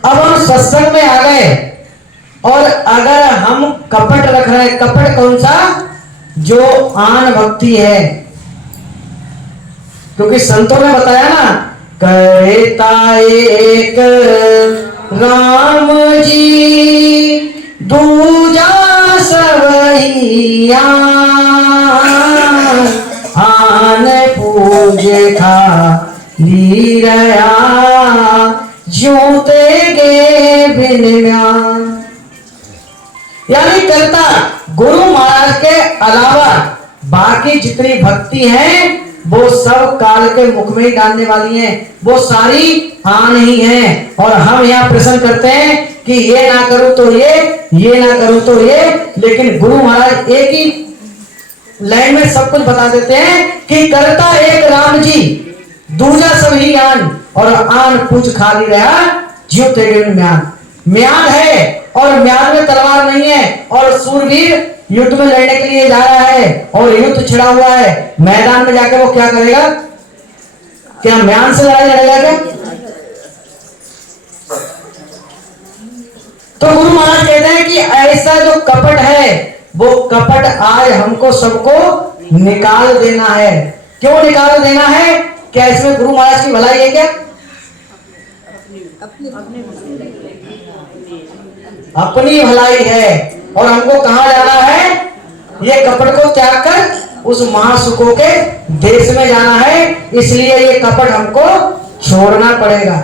अब हम सत्संग में आ गए और अगर हम कपट रख रहे हैं, कपट कौन सा, जो आन भक्ति है। क्योंकि संतों ने बताया ना, कहता एक राम जी दूजा सबहिया, आन पूजे खाली रया ज्योते गे बिनम्या। यानी करता गुरु महाराज के अलावा बाकी जितनी भक्ति है वो सब काल के मुख में ही डालने वाली हैं, वो सारी आन ही हैं। और हम यहाँ प्रश्न करते हैं कि ये ना करूं तो ये ना करूं तो ये, लेकिन गुरु महाराज एक ही लाइन में सब कुछ बता देते हैं कि करता एक राम जी दूजा सब ही आन, और आन पूछ खाली रहा ज्यों तेरे म्यान। म्यान है और म्यान में तलवार नहीं है, और सूरवीर युद्ध में लड़ने के लिए जा रहा है और युद्ध छिड़ा हुआ है, मैदान में जाकर वो क्या करेगा, क्या म्यान से लड़ाई लड़ेगा क्या? तो गुरु महाराज कहते हैं कि ऐसा जो कपट है वो कपट आज हमको सबको निकाल देना है। क्यों निकाल देना है? क्या इसमें गुरु महाराज की भलाई है क्या? अपनी भलाई है। और हमको कहां जाना है? ये कपट को त्याग कर उस महासुखों के देश में जाना है। इसलिए ये कपट हमको छोड़ना पड़ेगा।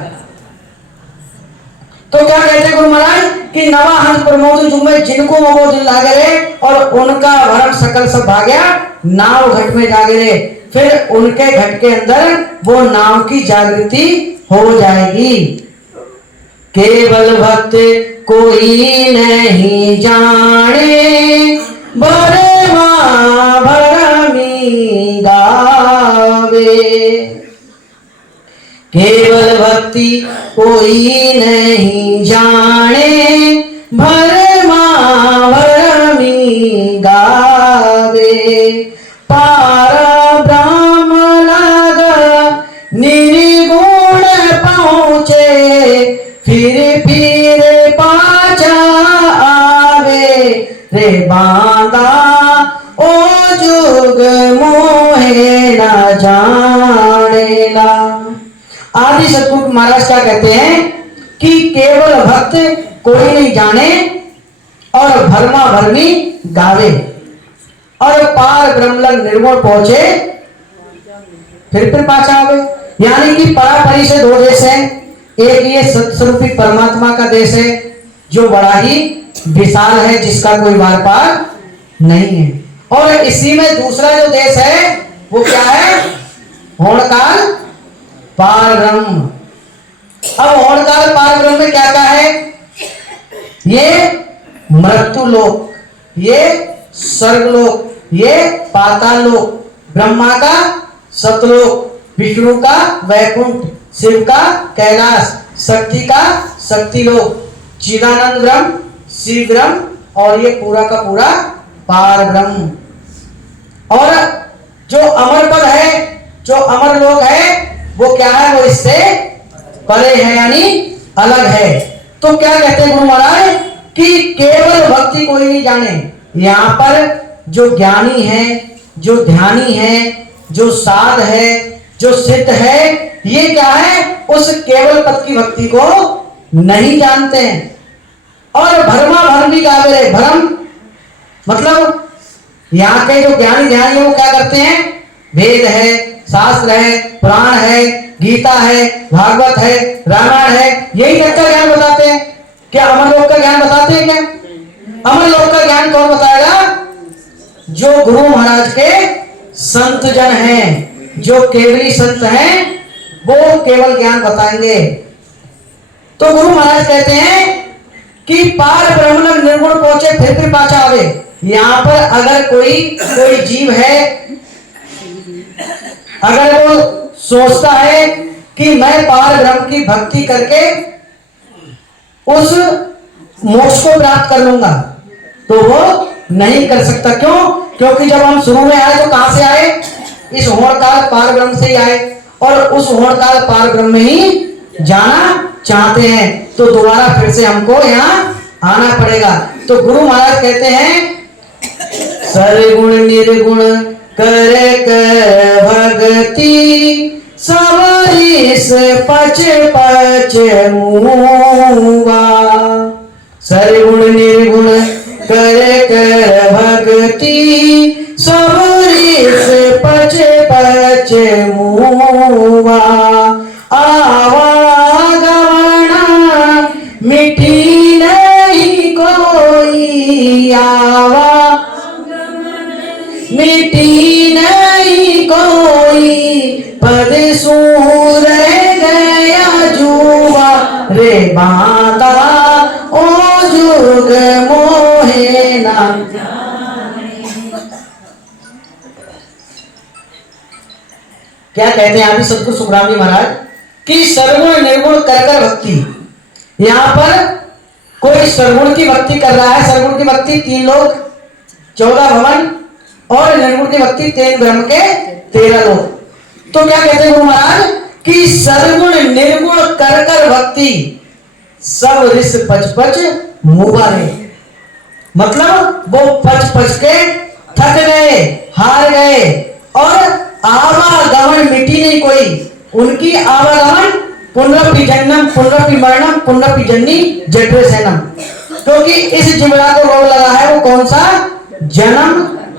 तो क्या कहते गुरु महाराज कि नवा हंस प्रमोद जुमे जिनको वो दिल लागे रे और उनका भरम सकल सब भाग्या नाव घट में जागे रे। फिर उनके घट के अंदर वो नाव की जागृति हो जाएगी। केवल भक्त कोई नहीं जाने भरमा भरमी गावे। केवल भक्ति कोई नहीं जाने भरमा भरमी गावे। पार ब्रह्म लगा निर्गुण पहुँचे फिर पाछा आवे रे बांधा ओ जुग मोहे न जानेला। आदि सतगुरु महाराज क्या कहते हैं कि केवल भक्त कोई नहीं जाने और भरमा भरमी गावे और पार ब्रह्मलग निर्गुण पहुंचे फिर पाछा आवे। यानी कि परापरी से दो देश है, एक ये सत्स्वरूपी परमात्मा का देश है जो बड़ा ही विशाल है जिसका कोई वार पार नहीं है, और इसी में दूसरा जो देश है वो क्या है होणकाल पार ब्रह्म। अब होणकाल पार ब्रह्म में क्या क्या है, ये मृत्यु लोक, ये स्वर्ग लोक, ये पाताल लोक, ब्रह्मा का सतलोक, विष्णु का वैकुंठ, शिव का कैलाश, शक्ति का शक्ति लोक, चिदानंद ब्रह्म, शिव ब्रह्म और ये पूरा का पूरा पार ब्रह्म। और जो अमर पद है, जो अमर लोक है वो क्या है, वो इससे परे है यानी अलग है। तो क्या कहते हैं गुरु महाराज कि केवल भक्ति कोई नहीं जाने। यहाँ पर जो ज्ञानी है, जो ध्यानी है, जो साध है, जो सिद्ध है, ये क्या है उस केवल पद की भक्ति को नहीं जानते हैं। और भरमा भरमी गावे, भरम मतलब यहाँ के जो ज्ञानी ध्यानी है वो क्या करते हैं, वेद है, शास्त्र है, पुराण है, गीता है, भागवत है, रामायण है, यही तक का ज्ञान बताते हैं। क्या अमर लोक का ज्ञान बताते हैं क्या? अमर लोक का ज्ञान कौन बताएगा? जो गुरु महाराज के संत जन हैं, जो केवली संत हैं, वो केवल ज्ञान बताएंगे। तो गुरु महाराज कहते हैं कि पार ब्रह्म निर्गुण पहुंचे फिर पाछा आवे। यहाँ पर अगर कोई जीव है, अगर वो सोचता है कि मैं पार ब्रह्म की भक्ति करके उस मोक्ष को प्राप्त कर लूंगा, तो वो नहीं कर सकता। क्यों? क्योंकि जब हम शुरू में आए तो कहां से आए? इस होणकाल पार ब्रह्म से ही आए, और उस होणकाल पार ब्रह्म में ही जाना चाहते हैं, तो दोबारा फिर से हमको यहाँ आना पड़ेगा। तो गुरु महाराज कहते हैं सर्वगुण निर्गुण कर भक्ति सवरिस पच पच मुआ। सर्वगुण निर्गुण कर भक्ति सवरिस पच पच मुआ। आवागमना मिठी नहीं कोई, आवा मिटी नहीं कोई, पद सूर गया जुआ रे बांधा ओ जुग मोहे ना। क्या कहते हैं अभी सतगुरु सुखराम जी महाराज कि सर्वगुण निर्गुण कर भक्ति। यहाँ पर कोई सर्वगुण की भक्ति कर रहा है, सर्वगुण की भक्ति 3 लोक 14 भवन और निर्गुण की भक्ति 3 ब्रह्म के 13 लोक। तो क्या कहते हैं गुरु महाराज कि सर्वगुण निर्गुण कर भक्ति सब रिस पच पच मुबारे। मतलब वो पच पच के थक गए, हार गए, और आवागमन मिटी नहीं कोई। उनकी आवागमन पुनरपि जन्म पुनरपि मरणम पुनरपि जननी जठरे सैनम। क्योंकि इस जिमड़ा को रोग लगा है, वो कौन सा? जन्म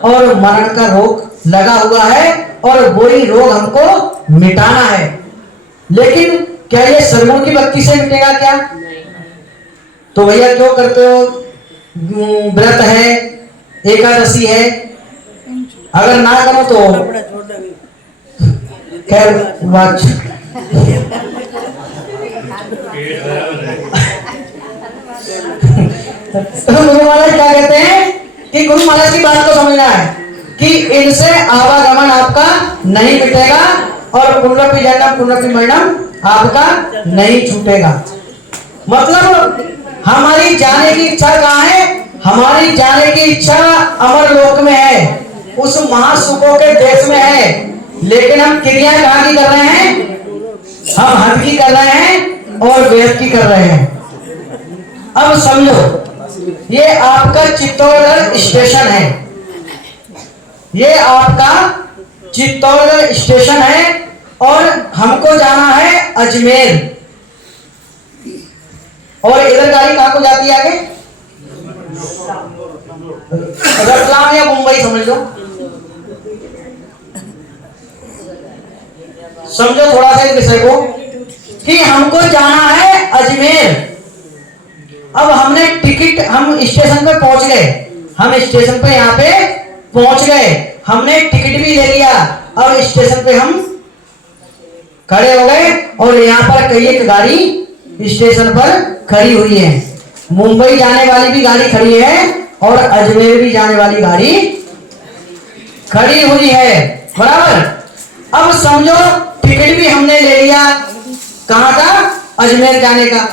और मरण का रोग लगा हुआ है, और वही रोग हमको मिटाना है। लेकिन क्या ये सर्वगुण की भक्ति से मिटेगा क्या? तो भैया क्यों करते हो? व्रत है, एकादशी है, अगर ना करो तो खैर बात। तो गुरु महाराज क्या कहते हैं कि गुरु महाराज की बात को समझना है कि इनसे आवागमन आपका नहीं मिटेगा और पुनरपि जन्म पुनरपि मरणम आपका नहीं छूटेगा। मतलब हमारी जाने की इच्छा कहाँ है? हमारी जाने की इच्छा अमर लोक में है, उस महासुखों के देश में है, लेकिन हम क्रियाएं कहाँ की कर रहे हैं? हम हद की कर रहे हैं और वेद की कर रहे हैं। अब समझो, ये आपका चित्तौड़गढ़ स्टेशन है, ये आपका चित्तौड़गढ़ स्टेशन है और हमको जाना है अजमेर। और इधर गाड़ी कहाँ को जाती है आगे? रतलाम या मुंबई समझ लो। समझो थोड़ा सा इस विषय को कि हमको जाना है अजमेर। अब हमने टिकट, हम स्टेशन पे पहुंच गए, हम स्टेशन पे यहाँ पे पहुंच गए, हमने टिकट भी ले लिया। अब स्टेशन पे हम खड़े हो गए और यहाँ पर कई एक गाड़ी स्टेशन पर खड़ी हुई है। मुंबई जाने वाली भी गाड़ी खड़ी है और अजमेर भी जाने वाली गाड़ी खड़ी हुई है, बराबर। अब समझो टिकट भी हमने ले लिया, कहाँ का? अजमेर जाने का।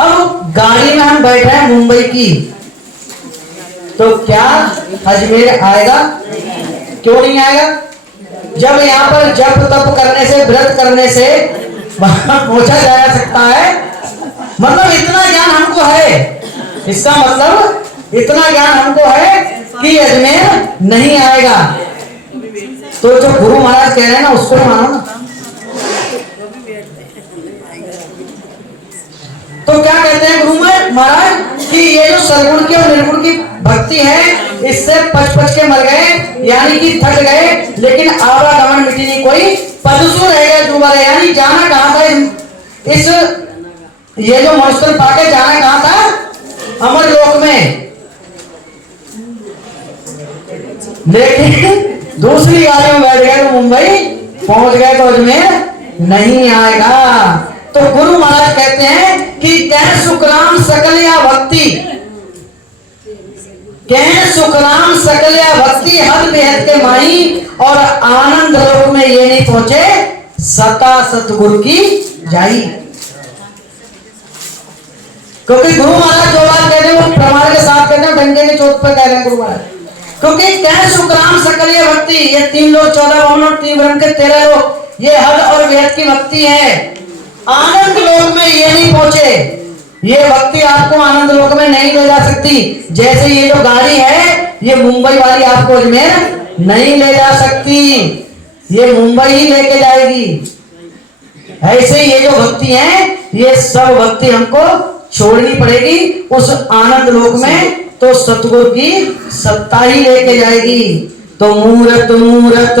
अब गाड़ी में हम बैठे हैं मुंबई की, तो क्या अजमेर आएगा? क्यों नहीं आएगा? जब यहाँ पर जप तप करने से, व्रत करने से वहां पहुंचा जा सकता है। मतलब इतना ज्ञान हमको है, इसका मतलब इतना ज्ञान हमको है कि अजमेर नहीं आएगा। तो जो गुरु महाराज कह रहे हैं ना, उसको मानो ना। तो क्या कहते हैं गुरु महाराज कि ये जो सरगुण की और निर्गुण की भक्ति है, इससे पच के मर गए, यानी कि थक गए, लेकिन आवागमन मिटी नहीं, कोई पदसु रह गया दोबारा। यानी जाना कहाँ था? इस ये जो मनुष्य पाके जाना कहाँ था? अमर लोक में। लेकिन दूसरी गाड़ी में बैठ गए तो मुंबई पहुंच गए, तो अजमेर नहीं आएगा। तो गुरु महाराज कहते हैं कि कह सुखराम सकल या भक्ति, कह सुखराम सकल या भक्ति हद बेहद के माई, और आनंद लोक में ये नहीं पहुंचे सता सतगुरु की जाई। क्योंकि गुरु महाराज जो बात कहते हैं वो प्रमाण के साथ कहते हैं, डंडे के चोट पर कह रहे हैं गुरु महाराज। क्योंकि कह सुखराम सकल या भक्ति, ये 3 लोग 14 भवन और 3 ब्रह्म के 13 लोग, ये हद और बेहद की भक्ति है। आनंद लोक में ये नहीं पहुंचे, ये भक्ति आपको आनंद लोक में नहीं ले जा सकती। जैसे ये जो गाड़ी है, ये मुंबई वाली आपको अजमेर नहीं ले जा सकती, ये मुंबई ही लेके जाएगी। ऐसे ये जो भक्ति है, ये सब भक्ति हमको छोड़नी पड़ेगी उस आनंद लोक में, तो सतगुरु की सत्ता ही लेके जाएगी। तो मूरत मूरत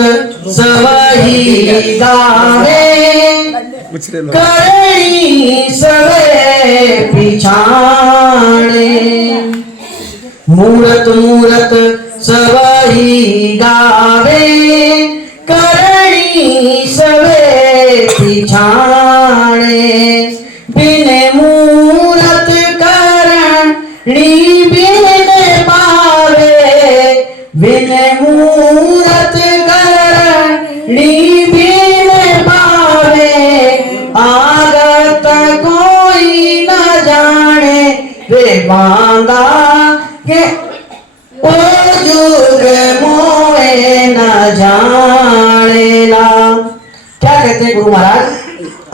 सबही गावे, करणी सवे पिछाणे। मूरत मूरत सबही गावे, करणी सवे पिछाणे। बिन मूरत करणी बिन पावे, बिन मूरत करणी बिन पावे। आगत कोई न जाने रे बांधा के, ओ जुग मोए न जानेला। क्या कहते हैं गुरु महाराज?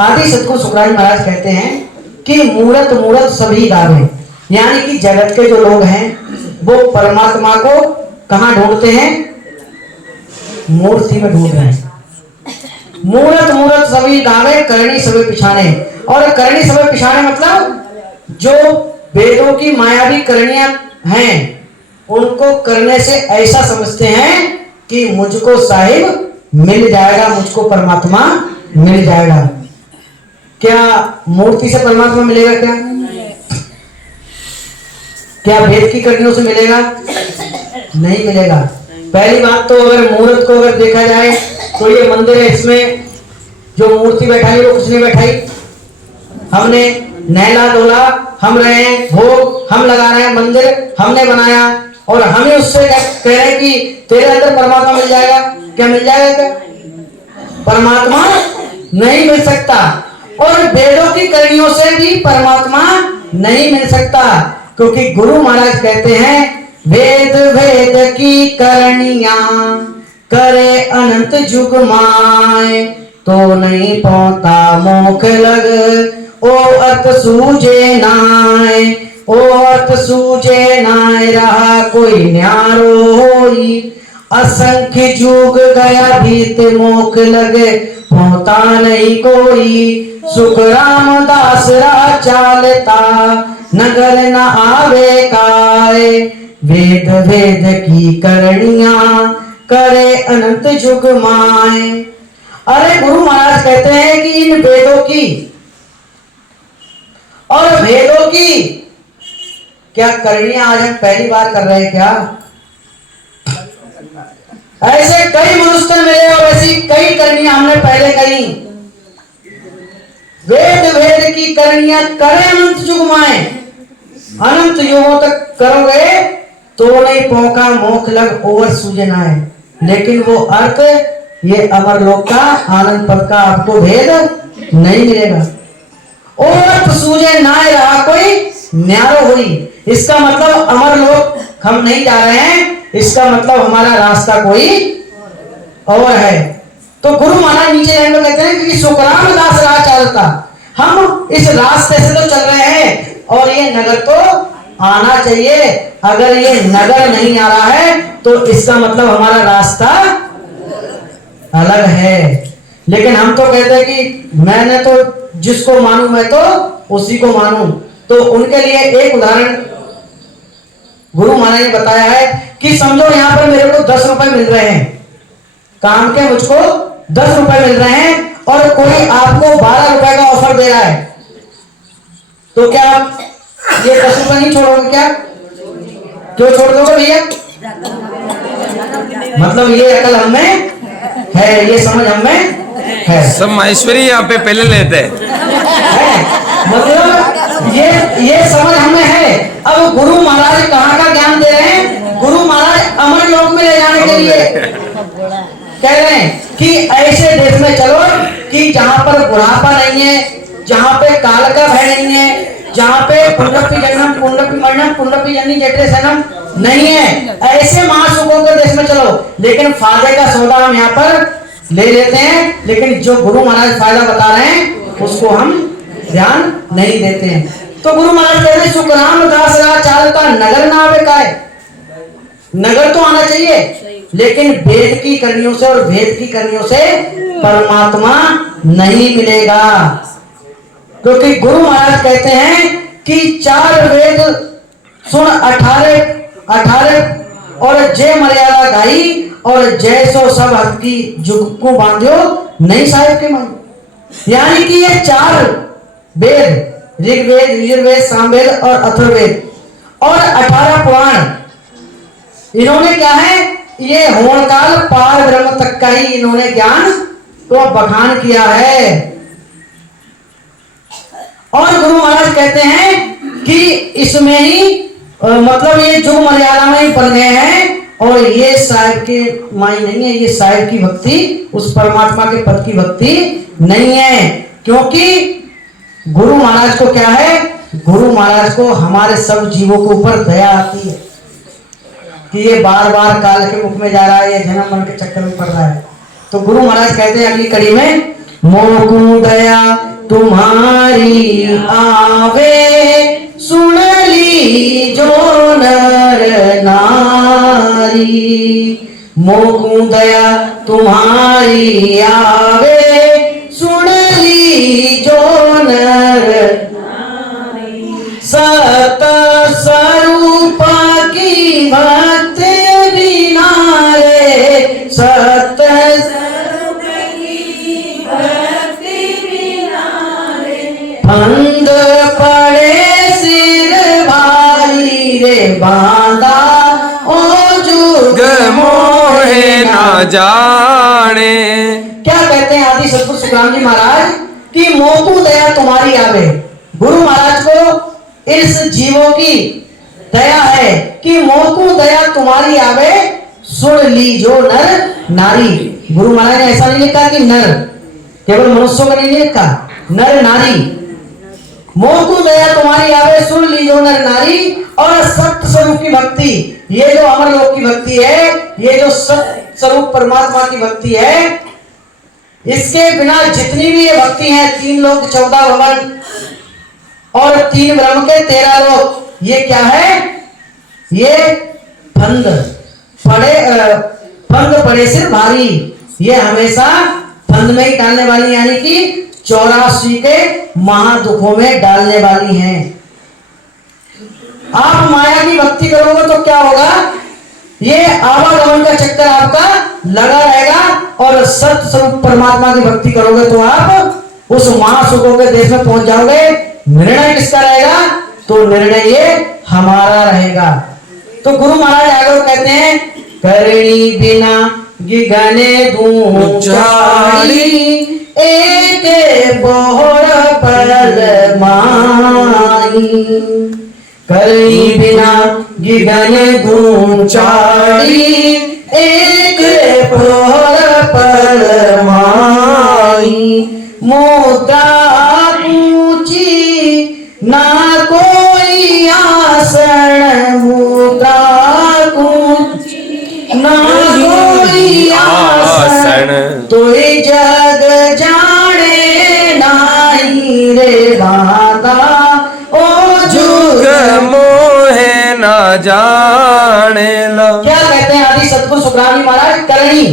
आदि सतगुरु सुखराज महाराज कहते हैं कि मूरत मूरत सभी गावे, यानी कि जगत के जो लोग हैं वो परमात्मा को कहाँ ढूंढते हैं? मूर्ति में ढूंढ रहे हैं। मूरत मूरत सभी गावे, करणी सभी पिछाने। और करणी सभी पिछाने मतलब जो वेदों की मायावी करणियां हैं, उनको करने से ऐसा समझते हैं कि मुझको साहिब मिल जाएगा, मुझको परमात्मा मिल जाएगा। क्या मूर्ति से परमात्मा मिलेगा क्या? क्या वेद की करणियों से मिलेगा? नहीं मिलेगा। पहली बात तो अगर मुहूर्त को अगर देखा जाए तो ये मंदिर है, इसमें जो मूर्ति बैठाई वो कुछ नहीं बैठाई, हमने नहला धोला, हम रहे हैं, भोग हम लगा रहे हैं, मंदिर हमने बनाया और हमें उससे कह रहे हैं कि तेरे अंदर परमात्मा मिल जाएगा। क्या मिल जाएगा? क्या परमात्मा नहीं मिल सकता। और वेदों की करणियों से भी परमात्मा नहीं मिल सकता, क्योंकि गुरु महाराज कहते हैं वेद वेद की करणियां करे अनंत जुग माय, तो नहीं पहुंचा मोख लग ओ अर्थ सूझे नाय, ओ अर्थ सूझे नाय रहा कोई न्यारो होई, असंख्य जुग गया भीत मोख लगे पहुंचा नहीं कोई, सुख रामदास रा चालता नगर न आवे काय, वेद वेद की करणियां करे अनंत जुग माय। अरे गुरु महाराज कहते हैं कि इन वेदों की और वेदों की क्या करणियां आज हम पहली बार कर रहे हैं क्या? ऐसे कई मनुष्य मिले और ऐसी कई करणियां हमने पहले कही। वेद वेद की करणियां करे अनंत जुग माए, अनंत युगों तक करोगे तो नहीं पहुंचा मोख लग ओवर सूजना है, लेकिन वो अर्थ ये अमर लोक का आनंद पद का आपको भेद नहीं मिलेगा। ओ अर्थ सूझे ना रहा कोई न्यारो हुई, इसका मतलब अमर लोक हम नहीं जा रहे हैं, इसका मतलब हमारा रास्ता कोई और है। तो गुरु महाराज नीचे लाइन में कहते हैं कि सुखराम दास राह चलता, हम इस रास्ते से तो चल रहे हैं और ये नगर तो आना चाहिए। अगर ये नगर नहीं आ रहा है तो इसका मतलब हमारा रास्ता अलग है। लेकिन हम तो कहते हैं कि मैंने तो जिसको मानूं मैं तो उसी को मानूं। तो उनके लिए एक उदाहरण गुरु महाराज ने बताया है कि समझो यहाँ पर मेरे को 10 रुपए मिल रहे हैं, काम के मुझको 10 रुपए मिल रहे हैं और कोई आपको 12 रुपए का ऑफर दे रहा है, तो क्या आप ये 10 रुपए नहीं छोड़ोगे? क्या क्यों छोड़ दोगे भैया? मतलब ये अकल हमें है, ये समझ हमें है। सब माहेश्वरी यहाँ पे पहले लेते हैं। मतलब ये समझ हमें है। अब गुरु महाराज कहाँ का ज्ञान दे रहे हैं? गुरु महाराज अमर लोक में ले जाने के लिए कह रहे हैं कि ऐसे देश में चलो कि जहाँ पर बुढ़ापा नहीं है, जहाँ पे काल का भय नहीं है, जहाँ पे पुनरपि जन्म पुनरपि मरणम पुनरपि जन्नी जठरे सनम नहीं है, ऐसे महासुखों के देश में चलो। लेकिन फायदे का सौदा हम यहाँ पर ले लेते हैं, लेकिन जो गुरु महाराज फायदा बता रहे हैं उसको हम ध्यान नहीं देते हैं। तो गुरु महाराज कहते हैं सुखराम दास राह चालता नगर ना आवे काय, नगर तो आना चाहिए, लेकिन वेद की करणियों से और वेद की करणियों से परमात्मा नहीं मिलेगा। क्योंकि गुरु महाराज कहते हैं कि 4 वेद सुन 18 और जय मर्यादा गाई और जैसो सब हद की जुग को बांध्यो नहीं साहिब के मन। यानी कि ये 4 वेद ऋग्वेद यजुर्वेद सामवेद और अथर्ववेद और 18 पुराण, इन्होंने क्या है, ये होणकाल पार ब्रह्म तक का ही इन्होंने ज्ञान को बखान किया है। और गुरु महाराज कहते हैं कि इसमें ही मतलब ये जो मर्यादा में बन गए हैं और ये साहिब के माई नहीं है, ये साहिब की भक्ति उस परमात्मा के पद की भक्ति नहीं है। क्योंकि गुरु महाराज को क्या है, गुरु महाराज को हमारे सब जीवों के ऊपर दया आती है कि ये बार बार काल के मुख में जा रहा है, ये जन्म मरण के चक्कर में पड़ रहा है। तो गुरु महाराज कहते हैं अगली कड़ी में, मोकु दया तुम्हारी आवे सुन ली जो नर नारी, मोकु दया तुम्हारी आवे सुन ली जो नर नारी, सत स्वरूप की भक्ति बिना रे, सत फंद पड़े सिर भारी रे, बांधा ओ जुग मोहे ना जाने। क्या कहते हैं आदि सतगुरु सुखराम जी महाराज कि मोकू दया तुम्हारी आवे। गुरु महाराज को इस जीवों की दया है कि मोकू दया तुम्हारी आवे, सुन लीजो नर नारी। गुरु महाराज ने ऐसा नहीं लिखा कि नर, केवल मनुष्यों का नहीं लिखा, नर नारी। मोकू दया तुम्हारी आवे, सुन लीजो नर नारी। और सत्य स्वरूप की भक्ति, ये जो अमर लोक की भक्ति है, ये जो सत्य स्वरूप परमात्मा की भक्ति है, इसके बिना जितनी भी ये भक्ति है, 3 लोक 14 भवन और 3 ब्रह्म के 13 लोक, ये क्या है? ये फंद पड़े सिर भारी, ये हमेशा फंद में ही डालने वाली, यानी कि 84 के महादुखों में डालने वाली हैं। आप माया की भक्ति करोगे तो क्या होगा? ये आवागमन का चक्कर आपका लगा रहेगा। और सत्य स्वरूप परमात्मा की भक्ति करोगे तो आप उस महासुखों के देश में पहुंच जाओगे। निर्णय किसका रहेगा? तो निर्णय ये हमारा रहेगा। तो गुरु महाराज आगे कहते हैं, करणी बिना गिगने दूचाड़ी, एक बोहर पल माई। करणी बिना गिगन दूचाड़ी, एक बोहर पल माई। मुद्रा ऊंची ना कोई आसन, मुद्रा ऊंची ना कोई आसन, तो जग जाने नाई रे बाता ओ जुग मोहे ना जाने लो। क्या कहते हैं आदि सतगुरु सुखराम जी महाराज? करणी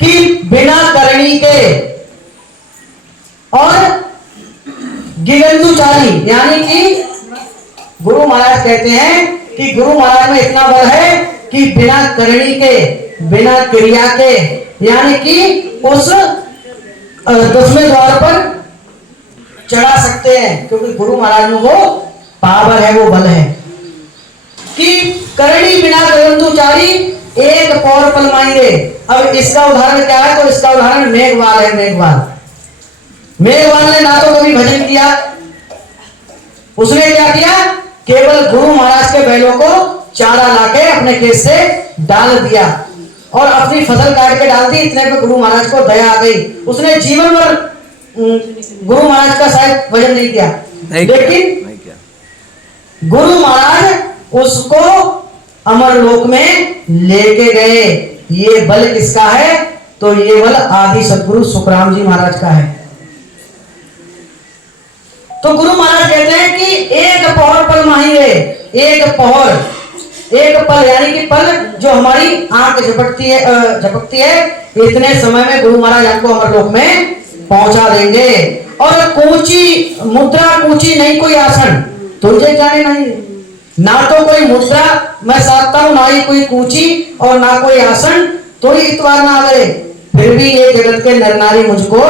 कि बिना करणी के, और गिगंधुचारी, यानी कि गुरु महाराज कहते हैं कि गुरु महाराज में इतना बल है कि बिना करणी के, बिना क्रिया के, यानी कि उस 10वें द्वार पर चढ़ा सकते हैं, क्योंकि गुरु महाराज में वो पावर है, वो बल है कि करणी बिना गगनदुचारी, एक पौर पल मांगे। अब इसका उदाहरण क्या है? तो इसका उदाहरण मेघवाल है। मेघवाल ने ना तो कभी भजन किया, उसने क्या किया? केवल गुरु महाराज के बैलों को चारा लाके अपने खेत से डाल दिया और अपनी फसल काट के डाल दी। इतने पे गुरु महाराज को दया आ गई। उसने जीवन भर गुरु महाराज का शायद भजन नहीं किया, लेकिन गुरु महाराज उसको अमर लोक में लेके गए। ये बल किसका है? तो ये बल आदि सदगुरु सुखराम जी महाराज का है। तो गुरु महाराज कहते हैं कि एक पौर पल माहिए, एक पौर, एक पल, यानी कि पल जो हमारी आंख झपकती है, इतने समय में गुरु महाराज हमको अमरलोक में पहुंचा देंगे। और कूची मुद्रा, कूची नहीं कोई आसन, तुझे जाने नहीं, ना तो कोई मुद्रा मैं साधता हूं, ना ही कोई कूची और ना कोई आसन, तो ही इतवार ना करे। फिर भी ये जगत के नर नारी मुझको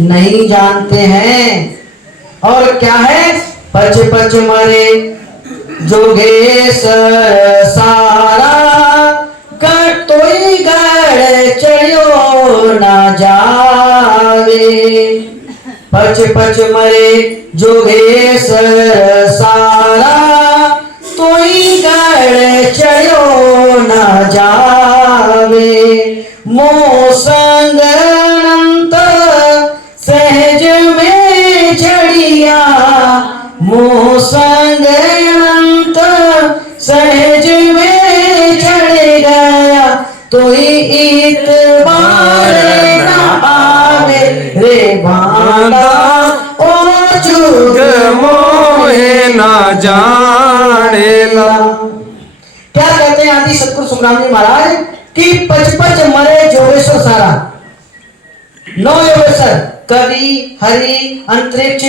नहीं जानते हैं। और क्या है? पच पच मरे जोगेश्वर सारा, कटोई गड़ चढ़ो ना जावे। पच पच मरे जोगेश्वर सारा, तोई गड़ चढ़ो ना जावे। मोह संग अनंत सहज में चढ़िया, मोह संग अनंत सहज में चढ़ गया, तो इतबार न आवे रे बांधा ओ जुग मोहे ना जानेला। क्या कहते हैं आदि सतगुरु सुखराम जी महाराज कि पच पच मरे जोगेश्वर सारा। 9 योगेश्वर कवि, हरि, अंतरिक्ष,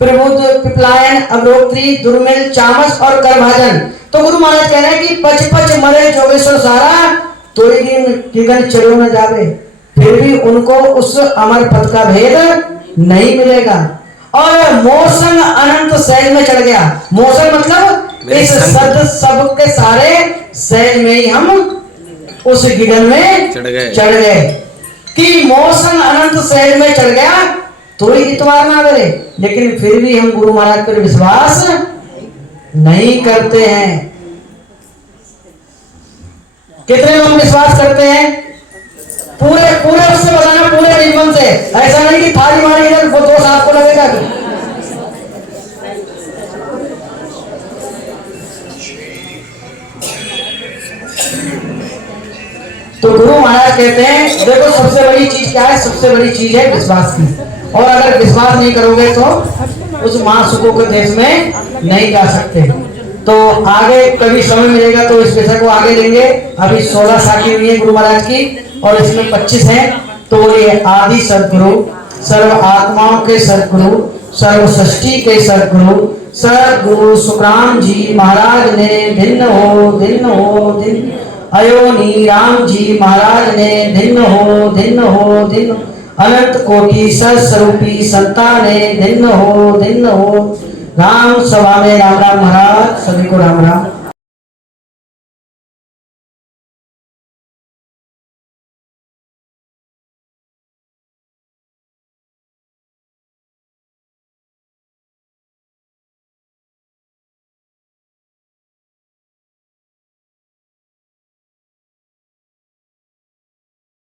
प्रबुद्ध, पिपलायन, अवरोत्री, दुर्मिल, चामस और करभाजन। तो गुरु महाराज कह रहे हैं कि पच पच मरे जोगेश्वर सारा, तो किगन चढ़ो न जावे। फिर भी उनको उस अमर पद का भेद नहीं मिलेगा। और मोसंग अनंत सहज में चढ़ गया। मोसंग मतलब मेरे इस संग सद सब के सारे सहज में ही हम उस गिगन में चढ़ गए। चढ़ गए कि मौसम अनंत सहज में चढ़ गया तो ही इतवार ना करे, लेकिन फिर भी हम गुरु महाराज पर विश्वास नहीं करते हैं। कितने लोग विश्वास करते हैं? पूरे पूरे उससे बताना, पूरे जीवन से। ऐसा नहीं कि थाली मारी इधर वो दोष आपको लगेगा कि तो गुरु महाराज कहते हैं देखो सबसे बड़ी चीज क्या है? सबसे बड़ी चीज है विश्वास की। और अगर विश्वास नहीं करोगे तो उस महासुखों के देश में नहीं जा सकते। तो आगे कभी समय मिलेगा तो इस विषय को आगे लेंगे। अभी 16 साखी हुई है गुरु महाराज की और इसमें 25 है। तो ये आदि सदगुरु, सर्व आत्माओं के सदगुरु, सर्व सृष्टि के सदगुरु सदगुरु सुखराम जी महाराज ने भिन्न हो दिन अयोनी राम जी महाराज ने भिन्न हो दिन अनंत कोटि स्वरूपी संता ने भिन्न हो राम सभा में राम राम महाराज, सभी को राम राम।